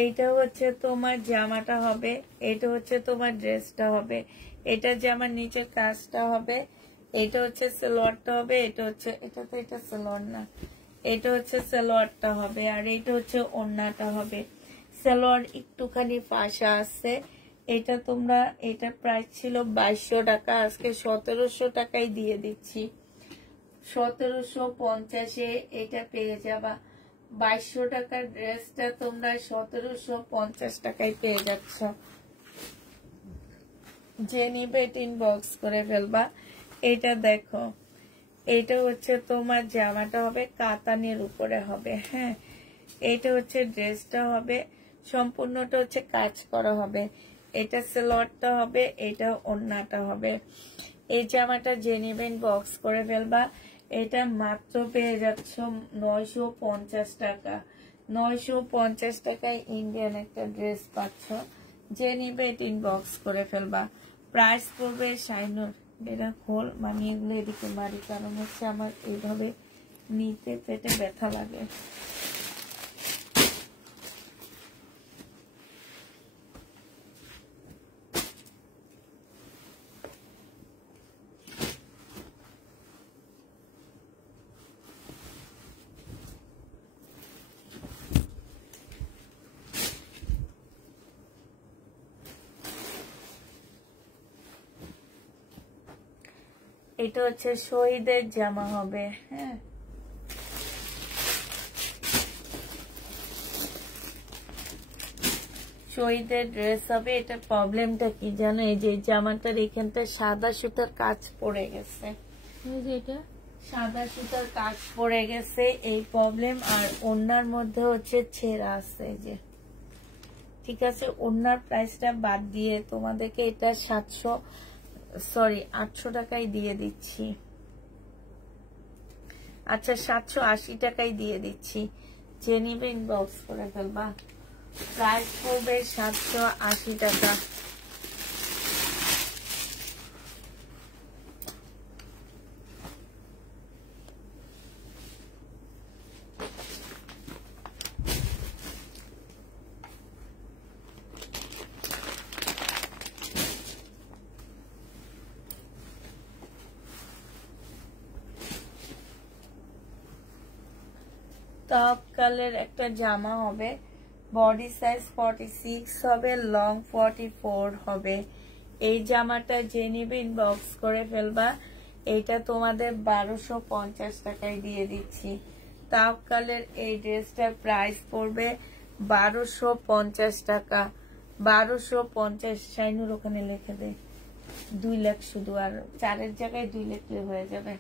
এইটা হচ্ছে তোমার জামাটা হবে। এটা হচ্ছে তোমার ড্রেসটা হবে। এটা জামার নিচের কাজটা হবে। এটা হচ্ছে সালোয়ারটা হবে। এটা হচ্ছে, এটা তো এটা সালোয়ার না, এটা হচ্ছে সালোয়ারটা হবে। আর এটা হচ্ছে ওড়নাটা হবে। সালোয়ার একটুখানি ফাঁসা আছে। এটা তোমরা, এটা প্রাইস ছিল 2200 টাকা, আজকে 1700 টাকায় দিয়ে দিচ্ছি। 1750-এ এটা পেয়ে যাবা। 2200 টাকার ড্রেসটা তোমরা 1750 টাকায় পেয়ে যাচ্ছ। যে নিবে এটা ইনবক্স করে ফেলবা। এটা দেখো, এটা হচ্ছে তোমার জামাটা হবে, কাতানের উপরে হবে। হ্যাঁ, এটা হচ্ছে ড্রেসটা হবে, সম্পূর্ণটা হচ্ছে কাজ করা হবে। এটা সালোয়ারটা হবে, এটা ওড়নাটা হবে। এই জামাটা যে নিবেন বক্স করে ফেলবা। এটা মাত্র পেয়ে যাচ্ছ 950 টাকা। 950 টাকায় ইন্ডিয়ান একটা ড্রেস পাচ্ছ। যে নিবে এটা ইনবক্স করে ফেলবা। প্রাইস পড়বে শাইনুর, এটা খোল, মানে এগুলো এদিকে মারি, কারণ হচ্ছে আমার এইভাবে নিতে পেটে ব্যথা লাগে। এটা হচ্ছে শহীদের জামা হবে। হ্যাঁ, শহীদের ড্রেস হবে। এটা প্রবলেমটা কি জানো, এই যে জামাটার এখানটা সাদা সুতার কাজ পড়ে গেছে। এটা সাদা সুতার কাজ পড়ে গেছে, এই প্রবলেম। আর ওড়নার মধ্যে হচ্ছে ছেঁড়া আছে যে, ঠিক আছে? ওড়নার প্রাইসটা বাদ দিয়ে তোমাদেরকে এটা 800 টাকায় দিয়ে দিচ্ছি। আচ্ছা 780 টাকায় দিয়ে দিচ্ছি, যে নিবে ইনবক্স করে ফেলবা। প্রাইস পড়বে 780 টাকা। টপ কালের একটা জামা হবে, বডি সাইজ 46 হবে, লং 44 হবে। এই জামাটা যে নিবে ইনবক্স করে ফেলবা। এইটা তোমাদের 1250 টাকায় দিয়ে দিচ্ছি। টপ কালের এই ড্রেসটার প্রাইস পড়বে 1250 টাকা। 1250। শাইনুর ওখানে লিখে দে 2 লাখ শুধু, আর 4-এর জায়গায় 2 লাখ হয়ে যাবে।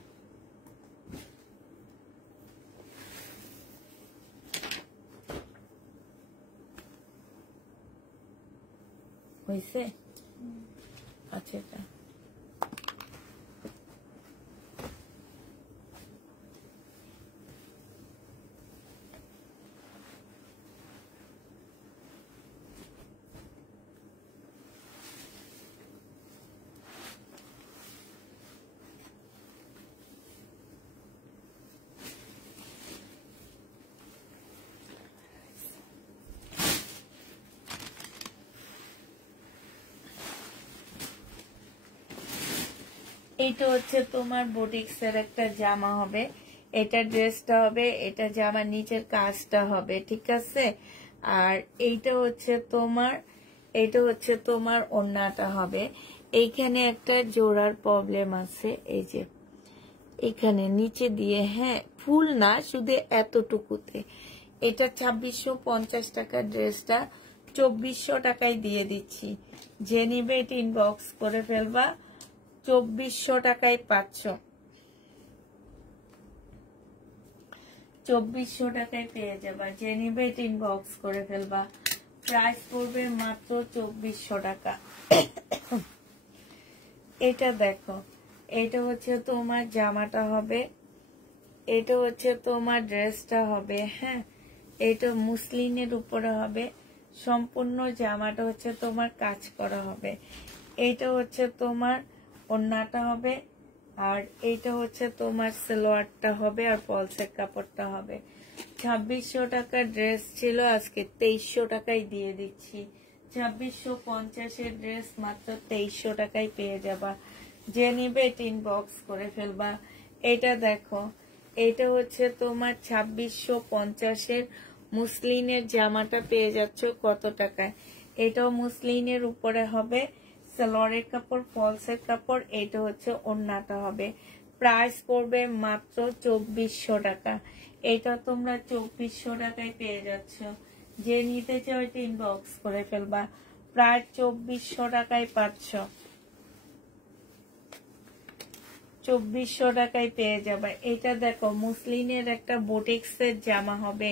হয়েছে? আচ্ছা এটা এইটা হচ্ছে তোমার বুটিক্সের একটা জামা হবে, এটা ড্রেসটা হবে, এটা জামার নিচের কাজটা হবে, ঠিক আছে। আর এইটা হচ্ছে তোমার ওড়নাটা হবে। এইখানে একটা জোড়ার প্রবলেম আছে, এই যে এখানে নিচে দিয়ে, হ্যাঁ ফুল না, শুধু এতটুকুতে। এটা 2650 টাকার ড্রেসটা 2400 টাকায় দিয়ে দিচ্ছি। যে নিবে এটা ইনবক্স করে ফেলবা, 2400 টাকায় পাচ্ছ। 2400 টাকায় পেয়ে যাবা। যে নিবে এটা ইনবক্স করে ফেলবা। প্রাইস পড়বে মাত্র 2400 টাকা। এটা দেখো, এটা হচ্ছে তোমার জামাটা হবে, এটা হচ্ছে তোমার ড্রেসটা হবে, হ্যাঁ এটা মুসলিনের উপরে হবে। সম্পূর্ণ জামাটা হচ্ছে তোমার কাজ করা হবে। এইটা হচ্ছে তোমার ওড়নাটা হবে, আর এইটা হচ্ছে তোমার সালোয়ারটা হবে, আর ফলসের কাপড়টা হবে। 2600 টাকার ড্রেস ছিল, আজকে 2300 টাকায় দিয়ে দিচ্ছি। 2650-এর ড্রেস মাত্র 2300 টাকায় পেয়ে যাবা। যে নিবে এটা ইনবক্স করে ফেলবা। এটা দেখো, এটা হচ্ছে তোমার 2650-এর মুসলিনের জামাটা পেয়ে যাচ্ছ কত টাকায়। এটাও মুসলিনের উপরে হবে, সালোয়ারের কাপড়, ফলসের কাপড়। এটা হচ্ছে ওড়নাটা হবে। প্রাইস পড়বে মাত্র 2400 টাকা। এটা তোমরা 2400 টাকায় পেয়ে যাচ্ছ। যে নিতে চাও এটা ইনবক্স করে ফেলবা। প্রায় 2400 টাকায় পাচ্ছ। 2400 টাকায় পেয়ে যাবে। এটা দেখো, মুসলিনের একটা বুটিক্সের জামা হবে।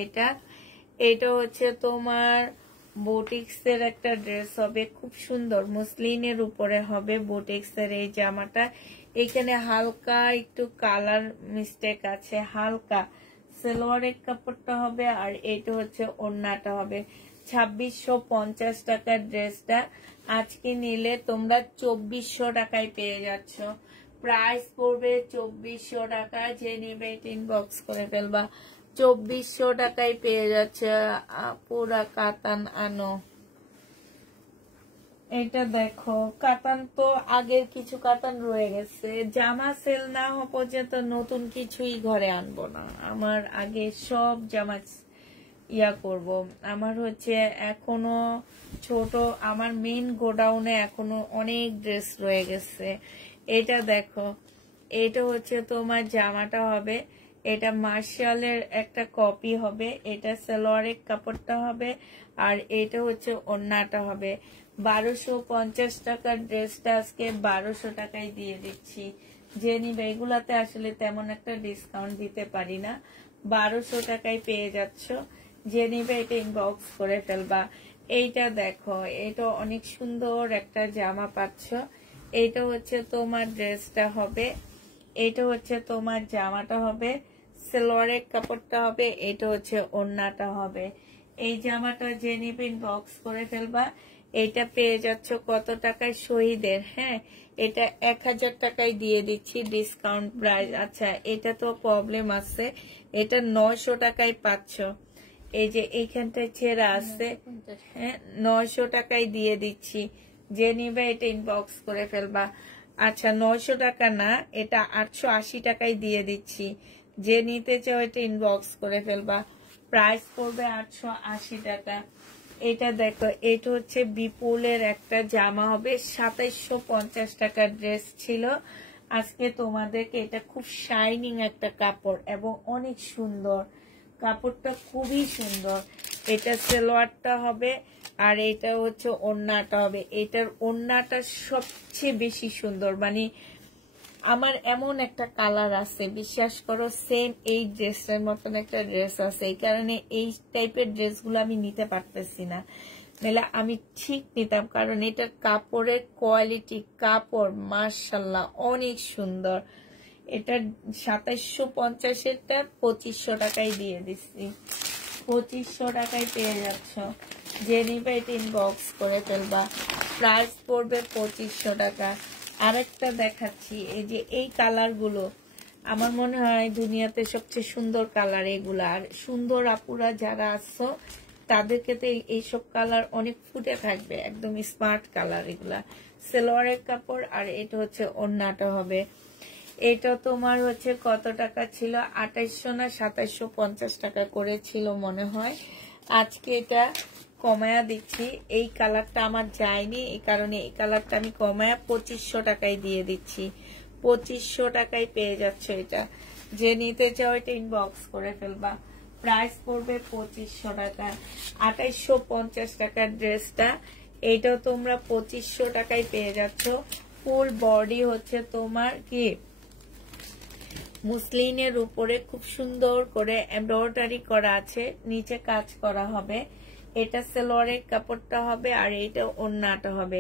এটা হচ্ছে তোমার বুটিক্সের একটা ড্রেস হবে, খুব সুন্দর, মুসলিনের উপরে হবে বুটিক্সের এই জামাটা। এখানে হালকা একটু কালার মিস্টেক আছে, হালকা। সালোয়ারের কাপড়টা হবে, আর এটা হচ্ছে ওড়নাটা হবে। 2650 টাকার ড্রেসটা আজকে নিলে তোমরা 2400 টাকায় পেয়ে যাচ্ছ। প্রাইস পড়বে 2400 টাকা। যে নিবে এটা ইনবক্স করে ফেলবা। 2400 টাকায় পেয়ে যাচ্ছে। পুরা কাতান আনো। এটা দেখো, কাতান তো আগের কিছু কাতান রয়ে গেছে। জামা সেল না হওয়া পর্যন্ত নতুন কিছুই ঘরে আনবো না। আমার আগে সব জামা করব। আমার হচ্ছে এখনো ছোট, আমার মেইন গোডাউনে এখনো অনেক ড্রেস রয়ে গেছে। এটা দেখো, এটা হচ্ছে তোমার জামাটা হবে, এটা মার্শালের একটা কপি হবে। এটা সালোয়ারের কাপড়টা হবে, আর এটা হচ্ছে ওড়নাটা হবে। 1250 টাকার ড্রেসটা আজকে 1200 টাকায় দিয়ে দিচ্ছি। যে নিবে, এগুলাতে আসলে তেমন একটা ডিসকাউন্ট দিতে পারি না। 1200 টাকায় পেয়ে যাচ্ছ। যে নিবে এটা ইনবক্স করে ফেলবা। এইটা দেখো, এটা অনেক সুন্দর একটা জামা পাচ্ছ। এইটা হচ্ছে তোমার ড্রেসটা হবে, এটা হচ্ছে তোমার জামাটা হবে। সালোয়ারের কাপড়টা হবে, এটা হচ্ছে ওড়নাটা হবে। এই জামাটা যে নিবে ইনবক্স করে ফেলবা। এটা পেয়ে যাচ্ছ কত টাকায়? শহীদের, হ্যাঁ এটা 1000 টাকায় দিয়ে দিচ্ছি ডিসকাউন্ট প্রাইস। আচ্ছা এটা তো প্রবলেম আছে, এটা 900 টাকায় পাচ্ছ। এই যে এইখানটায় ছেঁড়া আছে, হ্যাঁ 900 টাকায় দিয়ে দিচ্ছি। যে নিবে এটা ইনবক্স করে ফেলবা। আচ্ছা 900 টাকা না, এটা 880 টাকায় দিয়ে দিচ্ছি। যে নিতে চাও এটা ইনবক্স করে ফেলবা। প্রাইস পড়বে 880 টাকা। এটা দেখো, এটা হচ্ছে বিপুলের একটা জামা হবে, 2750 টাকার ড্রেস ছিল। আজকে তোমাদেরকে এটা খুব শাইনিং একটা কাপড় এবং অনেক সুন্দর কাপড়টা, খুবই সুন্দর। এটা সালোয়ারটা হবে আর এটা হচ্ছে ওড়নাটা হবে। এটার ওড়নাটা সবচেয়ে বেশি সুন্দর, মানে আমার এমন একটা কালার আছে বিশ্বাস করো, সেম এই ড্রেসের মতন একটা ড্রেস আছে। এই কারণে এই টাইপের ড্রেসগুলো আমি নিতে পারতেছি না, নাহলে আমি ঠিক নিতাম। কারণ এটার কাপড়ের কোয়ালিটি, কাপড় মাশাআল্লাহ অনেক সুন্দর। এটা 2750-এরটা 2500 টাকায় দিয়ে দিচ্ছি। 2500 টাকায় পেয়ে যাচ্ছ। যে নিবে এটা ইনবক্স করে ফেলবা। প্রাইস পড়বে 2500 টাকা। আরেকটা দেখাচ্ছি, এই যে এই কালার গুলো আমার মনে হয় দুনিয়াতে সবচেয়ে সুন্দর কালার এগুলা। আর সুন্দর আপুরা যারা আসছো তাদেরকে তো এইসব কালার অনেক ফুটে থাকবে, একদম স্মার্ট কালার এগুলা। সালোয়ারের কাপড় আর এটা হচ্ছে ওড়নাটা হবে। এটা তোমার হচ্ছে কত টাকা ছিল? 2800 না 2750 টাকা করে ছিল মনে হয়। আজকে এটা কমায়া দিচ্ছি। এই কালারটা আমার যায়নি, এই কারণে এই কালারটা আমি কমায়া 2500 টাকায় দিয়ে দিচ্ছি। 2500 টাকায় পেয়ে যাচ্ছ এটা। যে নিতে চাও এটা ইনবক্স করে ফেলবা। প্রাইস পড়বে 2500 টাকা। 2850 টাকার ড্রেসটা, এইটাও তোমরা 2500 টাকায় পেয়ে যাচ্ছ। ফুল বডি হচ্ছে তোমার কি মুসলিনের উপরে খুব সুন্দর করে এমব্রয়ডারি করা আছে, নিচে কাজ করা হবে। এটা সালোয়ারের কাপড়টা হবে আর এটা ওড়নাটা হবে।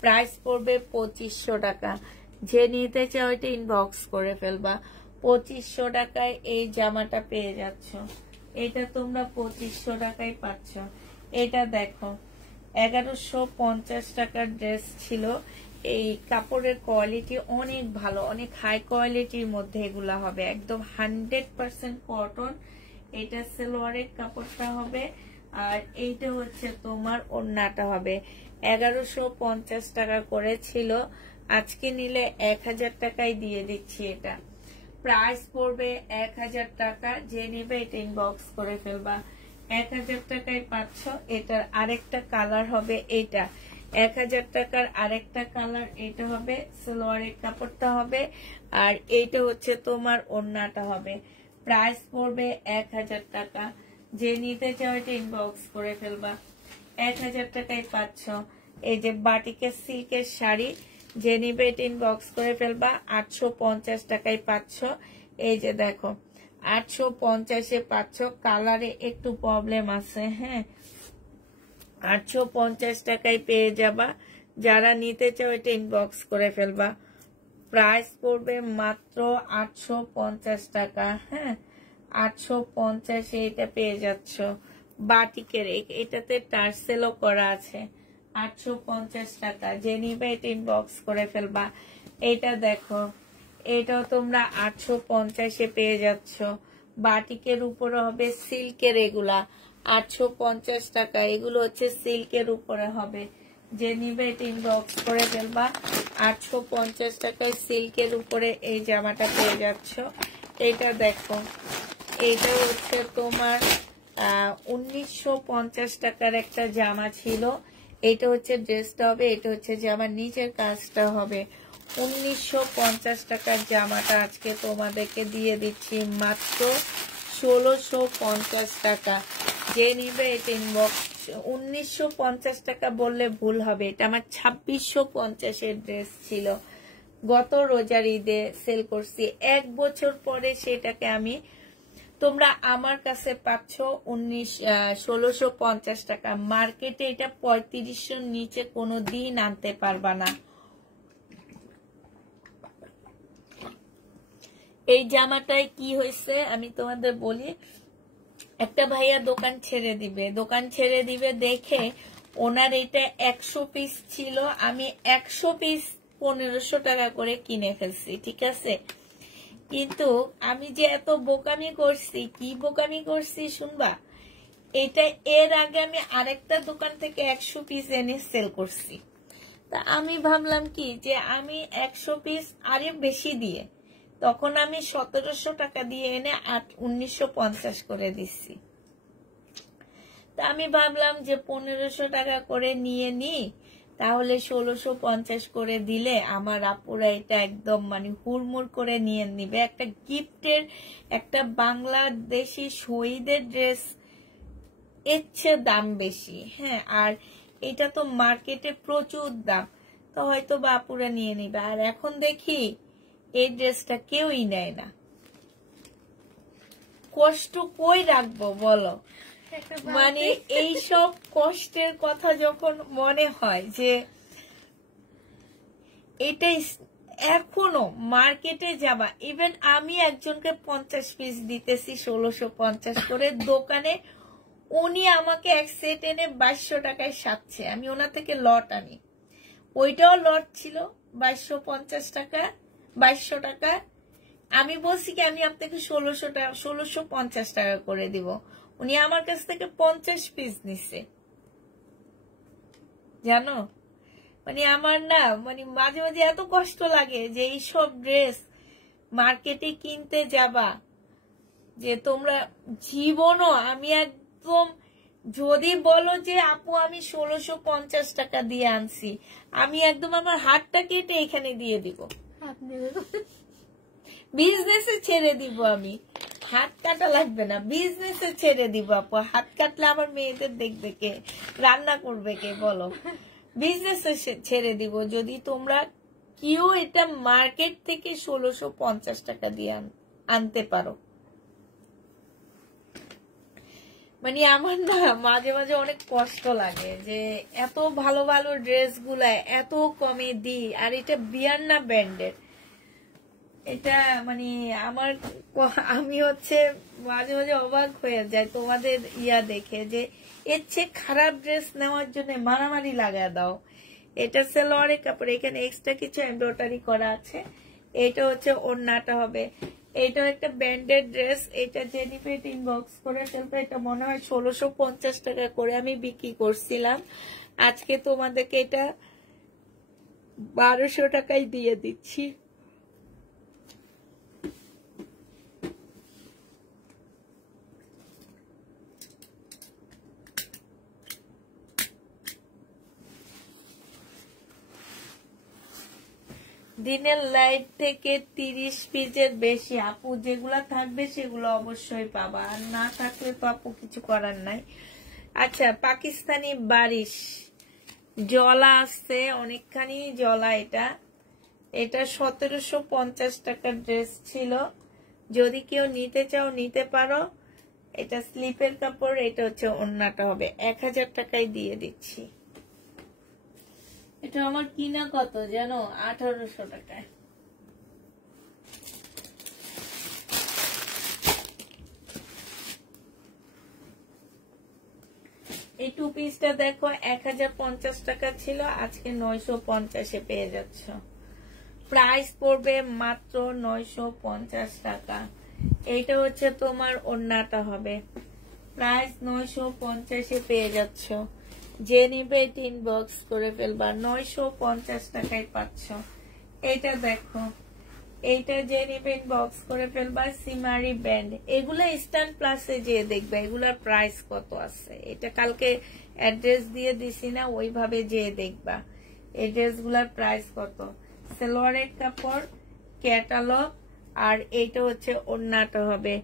প্রাইস পড়বে 2500 টাকা। যে নিতে চাও এটা ইনবক্স করে ফেলবা। 2500 টাকায় এই জামাটা পেয়ে যাচ্ছ। এটা তোমরা 2500 টাকায় পাচ্ছ। এটা দেখো 1150 টাকার ড্রেস ছিল। এই কাপড়ের কোয়ালিটি অনেক ভালো, অনেক হাই কোয়ালিটির মধ্যে এগুলা হবে, একদম 100% কটন। এটা সালোয়ারের কাপড়টা হবে আর এইটা হচ্ছে তোমার ওড়নাটা হবে। 1150 টাকা করে ছিল, আজকে নিলে 1000 টাকায় দিয়ে দিচ্ছি। এটা প্রাইস পড়বে 1000 টাকা। যে নিবে এটা ইনবক্স করে ফেলবা। 1000 টাকায় পাচ্ছ। এটার আরেকটা কালার হবে এইটা। 1000 টাকার আরেকটা কালার এটা হবে। সালোয়ারের কাপড়টা হবে আর এইটা হচ্ছে তোমার ওড়নাটা হবে। প্রাইস পড়বে 1000 টাকা। যে নিতে চাও এটা ইনবক্স করে ফেলবা। 1000 টাকায় পাচ্ছ। এই যে বাটিকের সিল্কের শাড়ি, যে নিবে এটা ইনবক্স করে ফেলবা। 850 টাকায় পাচ্ছ। এই যে দেখো 850-এ পাচ্ছ। কালারে একটু প্রবলেম আছে, হ্যাঁ 850 টাকায় পেয়ে যাবা। যারা নিতে চাও এটা ইনবক্স করে ফেলবা। প্রাইস পড়বে মাত্র 850 টাকা, হ্যাঁ 850-এ এটা পেয়ে যাচ্ছ। বাটিকের এটাতে টার্সেলও করা আছে। 850 টাকা। যে নিবে এটা ইনবক্স করে ফেলবা। এটা দেখো, এটাও তোমরা 850-এ পেয়ে যাচ্ছ। বাটিকের উপরে হবে সিল্কের, এগুলা 850 টাকা। এগুলো হচ্ছে সিল্কের উপরে হবে। যে নিবে এটা ইনবক্স করে ফেলবা। 850 টাকায় সিল্কের উপরে এই জামাটা পেয়ে যাচ্ছ। এটা দেখো, এটা হচ্ছে তোমার 1950 টাকার একটা জামা ছিল। এটা হচ্ছে ড্রেসটা হবে, এটা হচ্ছে জামার নিচের কাজটা হবে। 1950 টাকার জামাটা আজকে তোমাদেরকে দিয়ে দিচ্ছি মাত্র 1650 টাকা। যে নিবে এটা ইনবক্স। 1950 টাকা বললে ভুল হবে, এটা আমার 2650-এর ড্রেস ছিল। গত রোজার ঈদে সেল করছি, 1 বছর পরে সেটাকে আমি, তোমরা আমার কাছে পাচ্ছ 1650 টাকা। মার্কেটে এটা 3500-এর নিচে কোনো দিন আনতে পারবা না। এই জামাটায় কি হয়েছে আমি তোমাদের বলি। একটা ভাইয়া দোকান ছেড়ে দিবে দেখে ওনার এটা 100 পিস ছিল, আমি 100 পিস 1500 টাকা করে কিনে ফেলছি, ঠিক আছে। কিন্তু আমি যে এত বোকামি করছি, কি বোকামি করছি শুনবা। এটা এর আগে আমি আরেকটা দোকান থেকে 100 পিস এনে সেল করছি। তা আমি ভাবলাম কি যে আমি 100 পিস আরে বেশি দিয়ে, তখন আমি 1700 টাকা দিয়ে এনে 1950 করে দিচ্ছি। তা আমি ভাবলাম যে 1500 টাকা করে নিয়ে নি, তাহলে 1650 করে দিলে আমার আপুরা এটা একদম মানে হুড়মুড় করে নিয়ে নিবে। একটা গিফটের, একটা বাংলাদেশি শহীদের ড্রেস এর চেয়ে দাম বেশি, হ্যাঁ। আর এটা তো মার্কেটে প্রচুর দাম, তো হয়তো বাপুরা নিয়ে নিবে। আর এখন দেখি এই ড্রেসটা কেউই নেয় না। কষ্ট কই রাখবো বলো। মানে এইসব কষ্টের কথা যখন মনে হয় যে এটাই এখনো মার্কেটে যাবা, ইভেন আমি একজনকে 50 পিস দিতেছি 1650 করে দোকানে, উনি আমাকে এক সেট এনে 2200 টাকায় সাচ্ছে। আমি ওনার থেকে লট আনি, ওইটাও লট ছিল 2250 টাকা, 2200 টাকা। আমি বলছি কি আমি আপনাকে 1650 টাকা করে দিব, উনি আমার কাছ থেকে 50 পিস নিছে, জানো। মানে আমার না মানে মাঝে মাঝে এত কষ্ট লাগে যে এইসব ড্রেস মার্কেটে কিনতে যাবা, যে তোমরা জীবনও আমি একদম, যদি বলো যে আপু আমি 1650 টাকা দিয়ে আনছি, আমি একদম আমার হাতটা কেটে এখানে দিয়ে দিব, বিজনেসে ছেড়ে দিব। আমি হাত কাটা লাগবে না, বিজনেসে ছেড়ে দিব আপু। হাত কাটলে আমার মেয়েদের দেখবে কে, রান্না করবে কে বলো। বিজনেসে ছেড়ে দিব যদি তোমরা কেউ এটা মার্কেট থেকে 1650 টাকা দিয়ে আনতে পারো। মানে আমার না মাঝে মাঝে অনেক কষ্ট লাগে যে এত ভালো ভালো ড্রেস গুলা এত কমে দিই, আর এটা বিয়ান্না ব্র্যান্ডের। এটা মানে আমি হচ্ছে মাঝে মাঝে অবাক হয়ে যায় তোমাদের দেখে যে এর চেয়ে খারাপ ড্রেস নেওয়ার জন্য মারামারি লাগা দাও। এটা সালোয়ারের কাপড়, এখানে এক্সট্রা কিছু এমব্রয়ডারি করা আছে। এটা হচ্ছে ওড়নাটা হবে। এটাও একটা ব্র্যান্ডেড ড্রেস, এটা জেনিফেট ইনবক্স করে ফেলবে। এটা মনে হয় 1650 টাকা করে আমি বিক্রি করছিলাম, আজকে তোমাদেরকে এটা 1200 টাকায় দিয়ে দিচ্ছি। দিনের লাইট থেকে 30 পিসের বেশি আপু যেগুলা থাকবে সেগুলো অবশ্যই পাবা, আর না থাকলে তো আপু কিছু করার নাই। আচ্ছা, পাকিস্তানি বারিশ জলা আসছে, অনেকখানি জলা। এটা 1750 টাকার ড্রেস ছিল, যদি কেউ নিতে চাও নিতে পারো। এটা স্লিপের কাপড়, এটা হচ্ছে ওড়নাটা হবে। 1000 টাকায় দিয়ে দিচ্ছি। এটা আমার কিনা কত জানো, 1800 টাকায়। এই টু পিসটা দেখো 1050 টাকা ছিল, আজকে 950-এ পেয়ে যাচ্ছ। প্রাইস পড়বে মাত্র 950 টাকা। এইটা হচ্ছে তোমার ওড়নাটা হবে, প্রাইস 950-এ পেয়ে যাচ্ছ। যে নিবে ইনবক্স করে ফেলবা, 950 টাকায় পাচ্ছ। এটা দেখো, এইটা যে নিবে ইনবক্স করে ফেলবা। সিমারি ব্যান্ড, এগুলা ইস্টার্ন প্লাসে যে দেখবে এগুলার প্রাইস কত আছে। এটা কালকে অ্যাড্রেস দিয়ে দিছি না, ওইভাবে যে দেখবা এই ড্রেসগুলার প্রাইস কত। সালোয়ারের কাপড়, ক্যাটালগ, আর এইটা হচ্ছে ওড়নাটা হবে।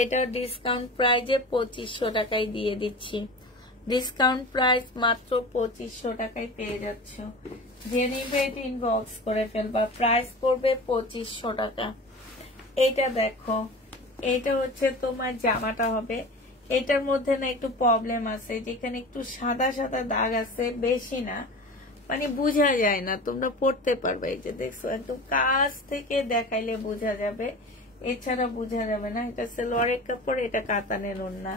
এটা ডিসকাউন্ট প্রাইজে 2500 টাকায় দিয়ে দিচ্ছি। ডিসকাউন্ট প্রাইস মাত্র 2500 টাকায় পেয়ে যাচ্ছ। যে নিবে ইনবক্স করে ফেলবা, প্রাইস পড়বে 2500 টাকা। এইটা দেখো, এইটা হচ্ছে তোমার জামাটা হবে। এটার মধ্যে না একটু প্রবলেম আছে, যেখানে একটু সাদা সাদা দাগ আছে, বেশি না, মানে বোঝা যায় না, তোমরা পড়তে পারবে। এই যে দেখছো, একদম কাছ থেকে দেখাইলে বোঝা যাবে এছাড়া বোঝা যাবে না। এটা সালোয়ারের কাপড়, এটা কাতানের ওড়না।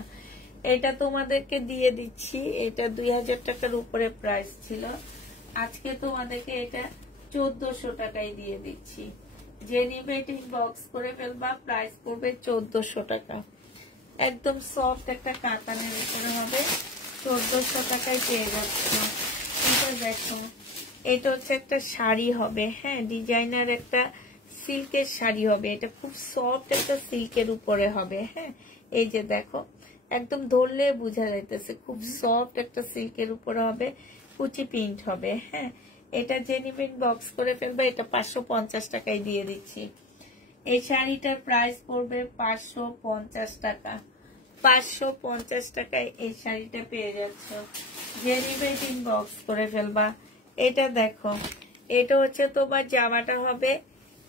এটা তোমাদেরকে দিয়ে দিচ্ছি, এটা 2000 টাকার উপরে প্রাইস ছিল, আজকে তোমাদেরকে এটা 1400 টাকায় দিয়ে দিচ্ছি। যে নিবে এটা ইনবক্স করে ফেলবা, প্রাইস পড়বে 1400 টাকা। একদম সফট একটা কাতানের উপরে হবে, 1400 টাকায় পেয়ে যাচ্ছ। এটা দেখো, এটা হচ্ছে একটা শাড়ি হবে, হ্যাঁ, ডিজাইনার একটা সিল্কের শাড়ি হবে। এটা খুব সফট একটা সিল্কের উপরে হবে, হ্যাঁ। এই যে দেখো, একদম ধরলে বোঝা যাইতেছে খুব সফট একটা সিল্কের উপরে হবে, কুচি প্রিন্ট হবে, হ্যাঁ। এটা যে নিবেন বক্স করে ফেলবে, এটা 550 টাকায় দিয়ে দিচ্ছি। এই শাড়িটার প্রাইস পড়বে 550 টাকা। 550 টাকায় এই শাড়িটা পেয়ে যাচ্ছ। যে নিবেন বক্স করে ফেলবা। এটা দেখো, এটা হচ্ছে তোমার জামাটা হবে,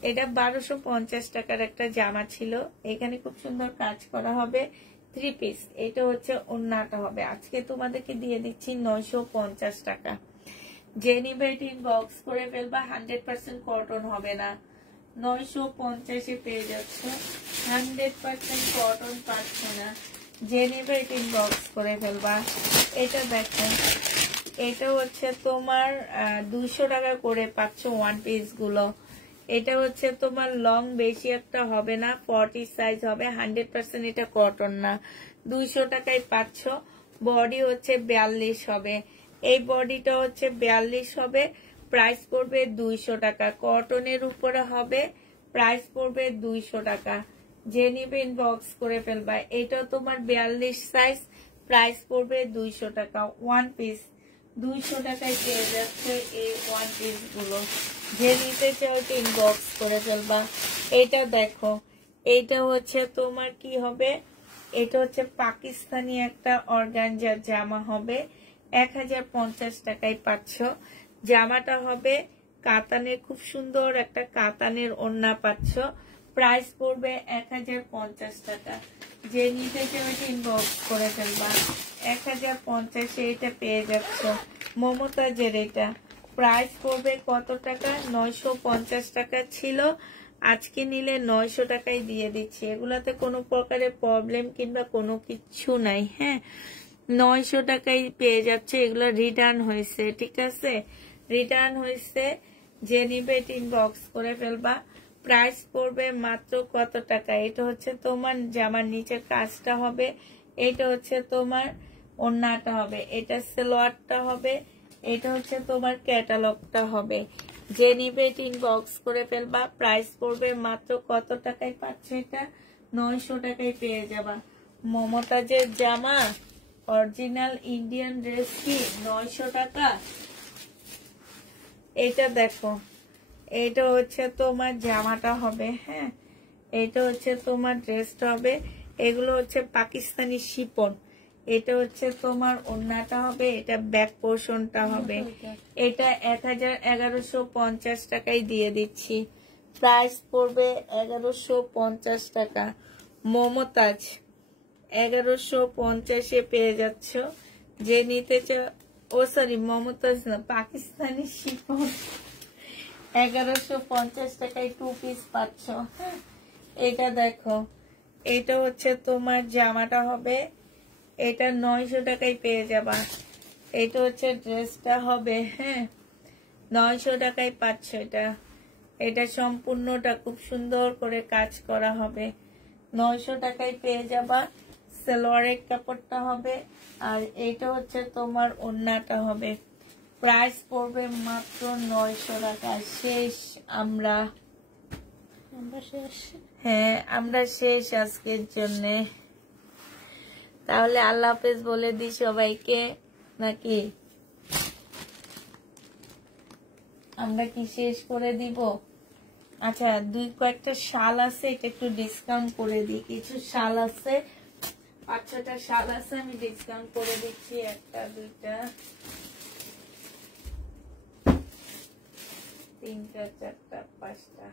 এটা 1250 টাকার একটা জামা ছিল, এখানে খুব সুন্দর কাজ করা হবে, 3 পিস। এটা হচ্ছে ওড়নাটা হবে, আজকে তোমাদেরকে দিয়ে দিচ্ছি 950 টাকা। যে নিবে বক্স করে ফেলবা, 100% কটন হবে না, 950 পেয়ে যাচ্ছ। 100% কটন পাচ্ছ না, যে নিবে বক্স করে ফেলবা। এটা দেখো, এটা হচ্ছে তোমার 200 টাকা করে পাচ্ছ ওয়ান পিস গুলো। এটা হচ্ছে তোমার লং বেশি একটা হবে না, 40 সাইজ হবে, 100% এটা কটন না, 200 টাকায় পাচ্ছ। বডি হচ্ছে 42 হবে, এই বডিটা হচ্ছে 42 হবে, প্রাইস পড়বে 200 টাকা। কটনের উপরে হবে, প্রাইস পড়বে 200 টাকা। যে নিবে ইনবক্স করে ফেলবা। এটা তোমার 42 সাইজ, প্রাইস পড়বে 200 টাকা। ওয়ান পিস 200 টাকায় পেয়ে যাচ্ছে এই ওয়ান পিস গুলো। যে নিতে চাও ইনবক্স করে ফেলবা। এটা দেখো, এইটা হচ্ছে তোমার কি হবে, এটা হচ্ছে পাকিস্তানি একটা অর্গানজার জামা হবে, 1050 টাকায় পাচ্ছ। জামাটা হবে কাতানের, খুব সুন্দর একটা কাতানের ওড়না পাচ্ছ, প্রাইস পড়বে 1050 টাকা। যে নিতে চাও ইনবক্স করে ফেলবা। 1050 এটা পেয়ে যাচ্ছ। মমতাজের এটা প্রাইস পড়বে কত টাকা, 950 টাকা ছিল, আজকে নিলে 900 টাকায় দিয়ে দিচ্ছি। এগুলাতে কোনো প্রকারের প্রবলেম কিংবা কোনো কিছু নাই, হ্যাঁ, 900 টাকায় পেয়ে যাচ্ছে। এগুলো রিটার্ন হয়েছে, ঠিক আছে, রিটার্ন হয়েছে। যে নিবে ইনবক্স করে ফেলবা। প্রাইস পড়বে মাত্র কত টাকা। এটা হচ্ছে তোমার জামার নিচের কাজটা হবে, এটা হচ্ছে তোমার ওড়নাটা হবে, এটা সালোয়ারটা হবে, এটা হচ্ছে তোমার ক্যাটালগটা হবে। যে নিবে ইনবক্স করে ফেলবা। প্রাইস পড়বে মাত্র কত টাকায় পাচ্ছ, এটা 900 টাকায় পেয়ে যাবা। মমতাজের জামা, অরিজিনাল ইন্ডিয়ান ড্রেস কি 900 টাকা। এটা দেখো, এটা হচ্ছে তোমার জামাটা হবে, হ্যাঁ, এটা হচ্ছে তোমার ড্রেসটা হবে। এগুলো হচ্ছে পাকিস্তানি শিপন। এটা হচ্ছে তোমার ওড়নাটা হবে, এটা ব্যাক পোর্শনটা হবে। এটা 1150 টাকায় দিয়ে দিচ্ছি। প্রাইস পড়বে 1150 টাকা। মমতাজ 1150 পেয়ে যাচ্ছ। যে নিতে চাও, ও সরি মমতাজ না, পাকিস্তানি শিপন, 1150 টাকায় 2 পিস পাচ্ছ। এটা দেখো, এটা হচ্ছে তোমার জামাটা হবে, এটা 900 টাকায় পেয়ে যাবা। এটা হচ্ছে ড্রেসটা হবে, হ্যাঁ, 900 টাকায় পাচ্ছ। এটা এটা সম্পূর্ণটা খুব সুন্দর করে কাজ করা হবে, 900 টাকায় পেয়ে যাবা। সালোয়ারের কাপড়টা হবে, আর এটা হচ্ছে তোমার ওড়নাটা হবে। প্রাইস পড়বে মাত্র 900 টাকা। শেষ আমরা শেষ। হ্যাঁ, আমরা শেষ আজকের জন্য। তাহলে আল্লাহ হাফেজ বলে দি সবাইকে, নাকি আমরা কি শেষ করে দিব? আচ্ছা, কয়েকটা শাল আছে, এটা একটু ডিসকাউন্ট করে দিই। কিছু শাল আছে, 5-6টা শাল আছে, আমি ডিসকাউন্ট করে দিচ্ছি। 1টা 2টা 3টা 4টা 5টা।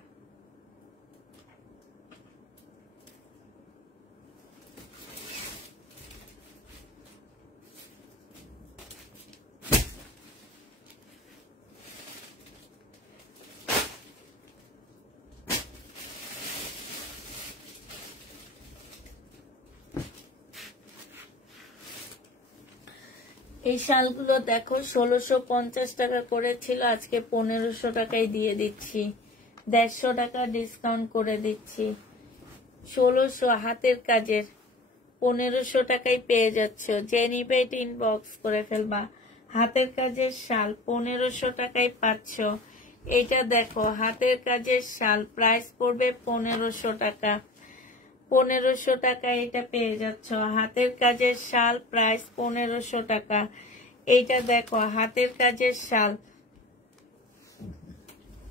এই শালগুলো দেখো 1650 টাকা করে ছিল, আজকে 1500 টাকায় দিয়ে দিচ্ছি, 150 টাকা ডিসকাউন্ট করে দিচ্ছি। 1600 হাতের কাজের 1500 টাকায় পেয়ে যাচ্ছ। যে নিবে এটা ইনবক্স করে ফেলবা। হাতের কাজের শাল 1500 টাকায় পাচ্ছ। এটা দেখো হাতের কাজের শাল, প্রাইস পড়বে 1500 টাকা। 1500 টাকা এটা পেয়ে যাচ্ছ। হাতের কাজের শাল, প্রাইস 1500 টাকা। এইটা দেখো হাতের কাজের শাল,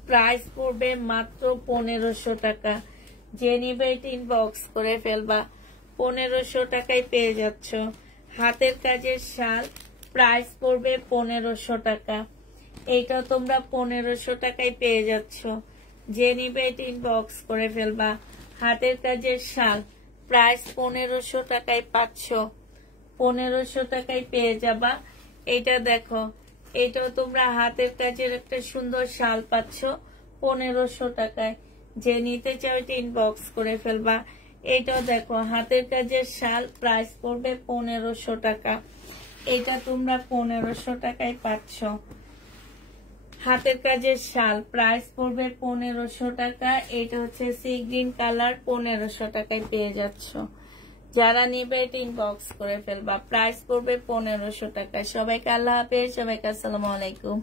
প্রাইস পড়বে মাত্র 1500 টাকা। যে নিবে এটা ইনবক্স করে ফেলবা। 1500 টাকায় পেয়ে যাচ্ছ। হাতের কাজের শাল, প্রাইস পড়বে 1500 টাকা। এইটা তোমরা 1500 টাকায় পেয়ে যাচ্ছ। যে নিবে এটা ইনবক্স করে ফেলবা। হাতের কাজের শাল, প্রাইস 1500 টাকায় পাচ্ছ। 1500 টাকায় পেয়ে যাবা। এইটা দেখো, এইটাও তোমরা হাতের কাজের একটা সুন্দর শাল পাচ্ছ 1500 টাকায়। যে নিতে চাও এটা ইনবক্স করে ফেলবা। এইটাও দেখো হাতের কাজের শাল, প্রাইস পড়বে 1500 টাকা। এটা তোমরা 1500 টাকায় পাচ্ছ। হাতের কাজের শাল, প্রাইস পড়বে 1500 টাকা। এটা হচ্ছে সি গ্রিন কালার, 1500 টাকায় পেয়ে যাচ্ছ। যারা নিবে এটা ইনবক্স করে ফেলবা। প্রাইস পড়বে 1500 টাকা। সবাইকে আল্লাহ হাফেজ, সবাইকে আসসালামু আলাইকুম।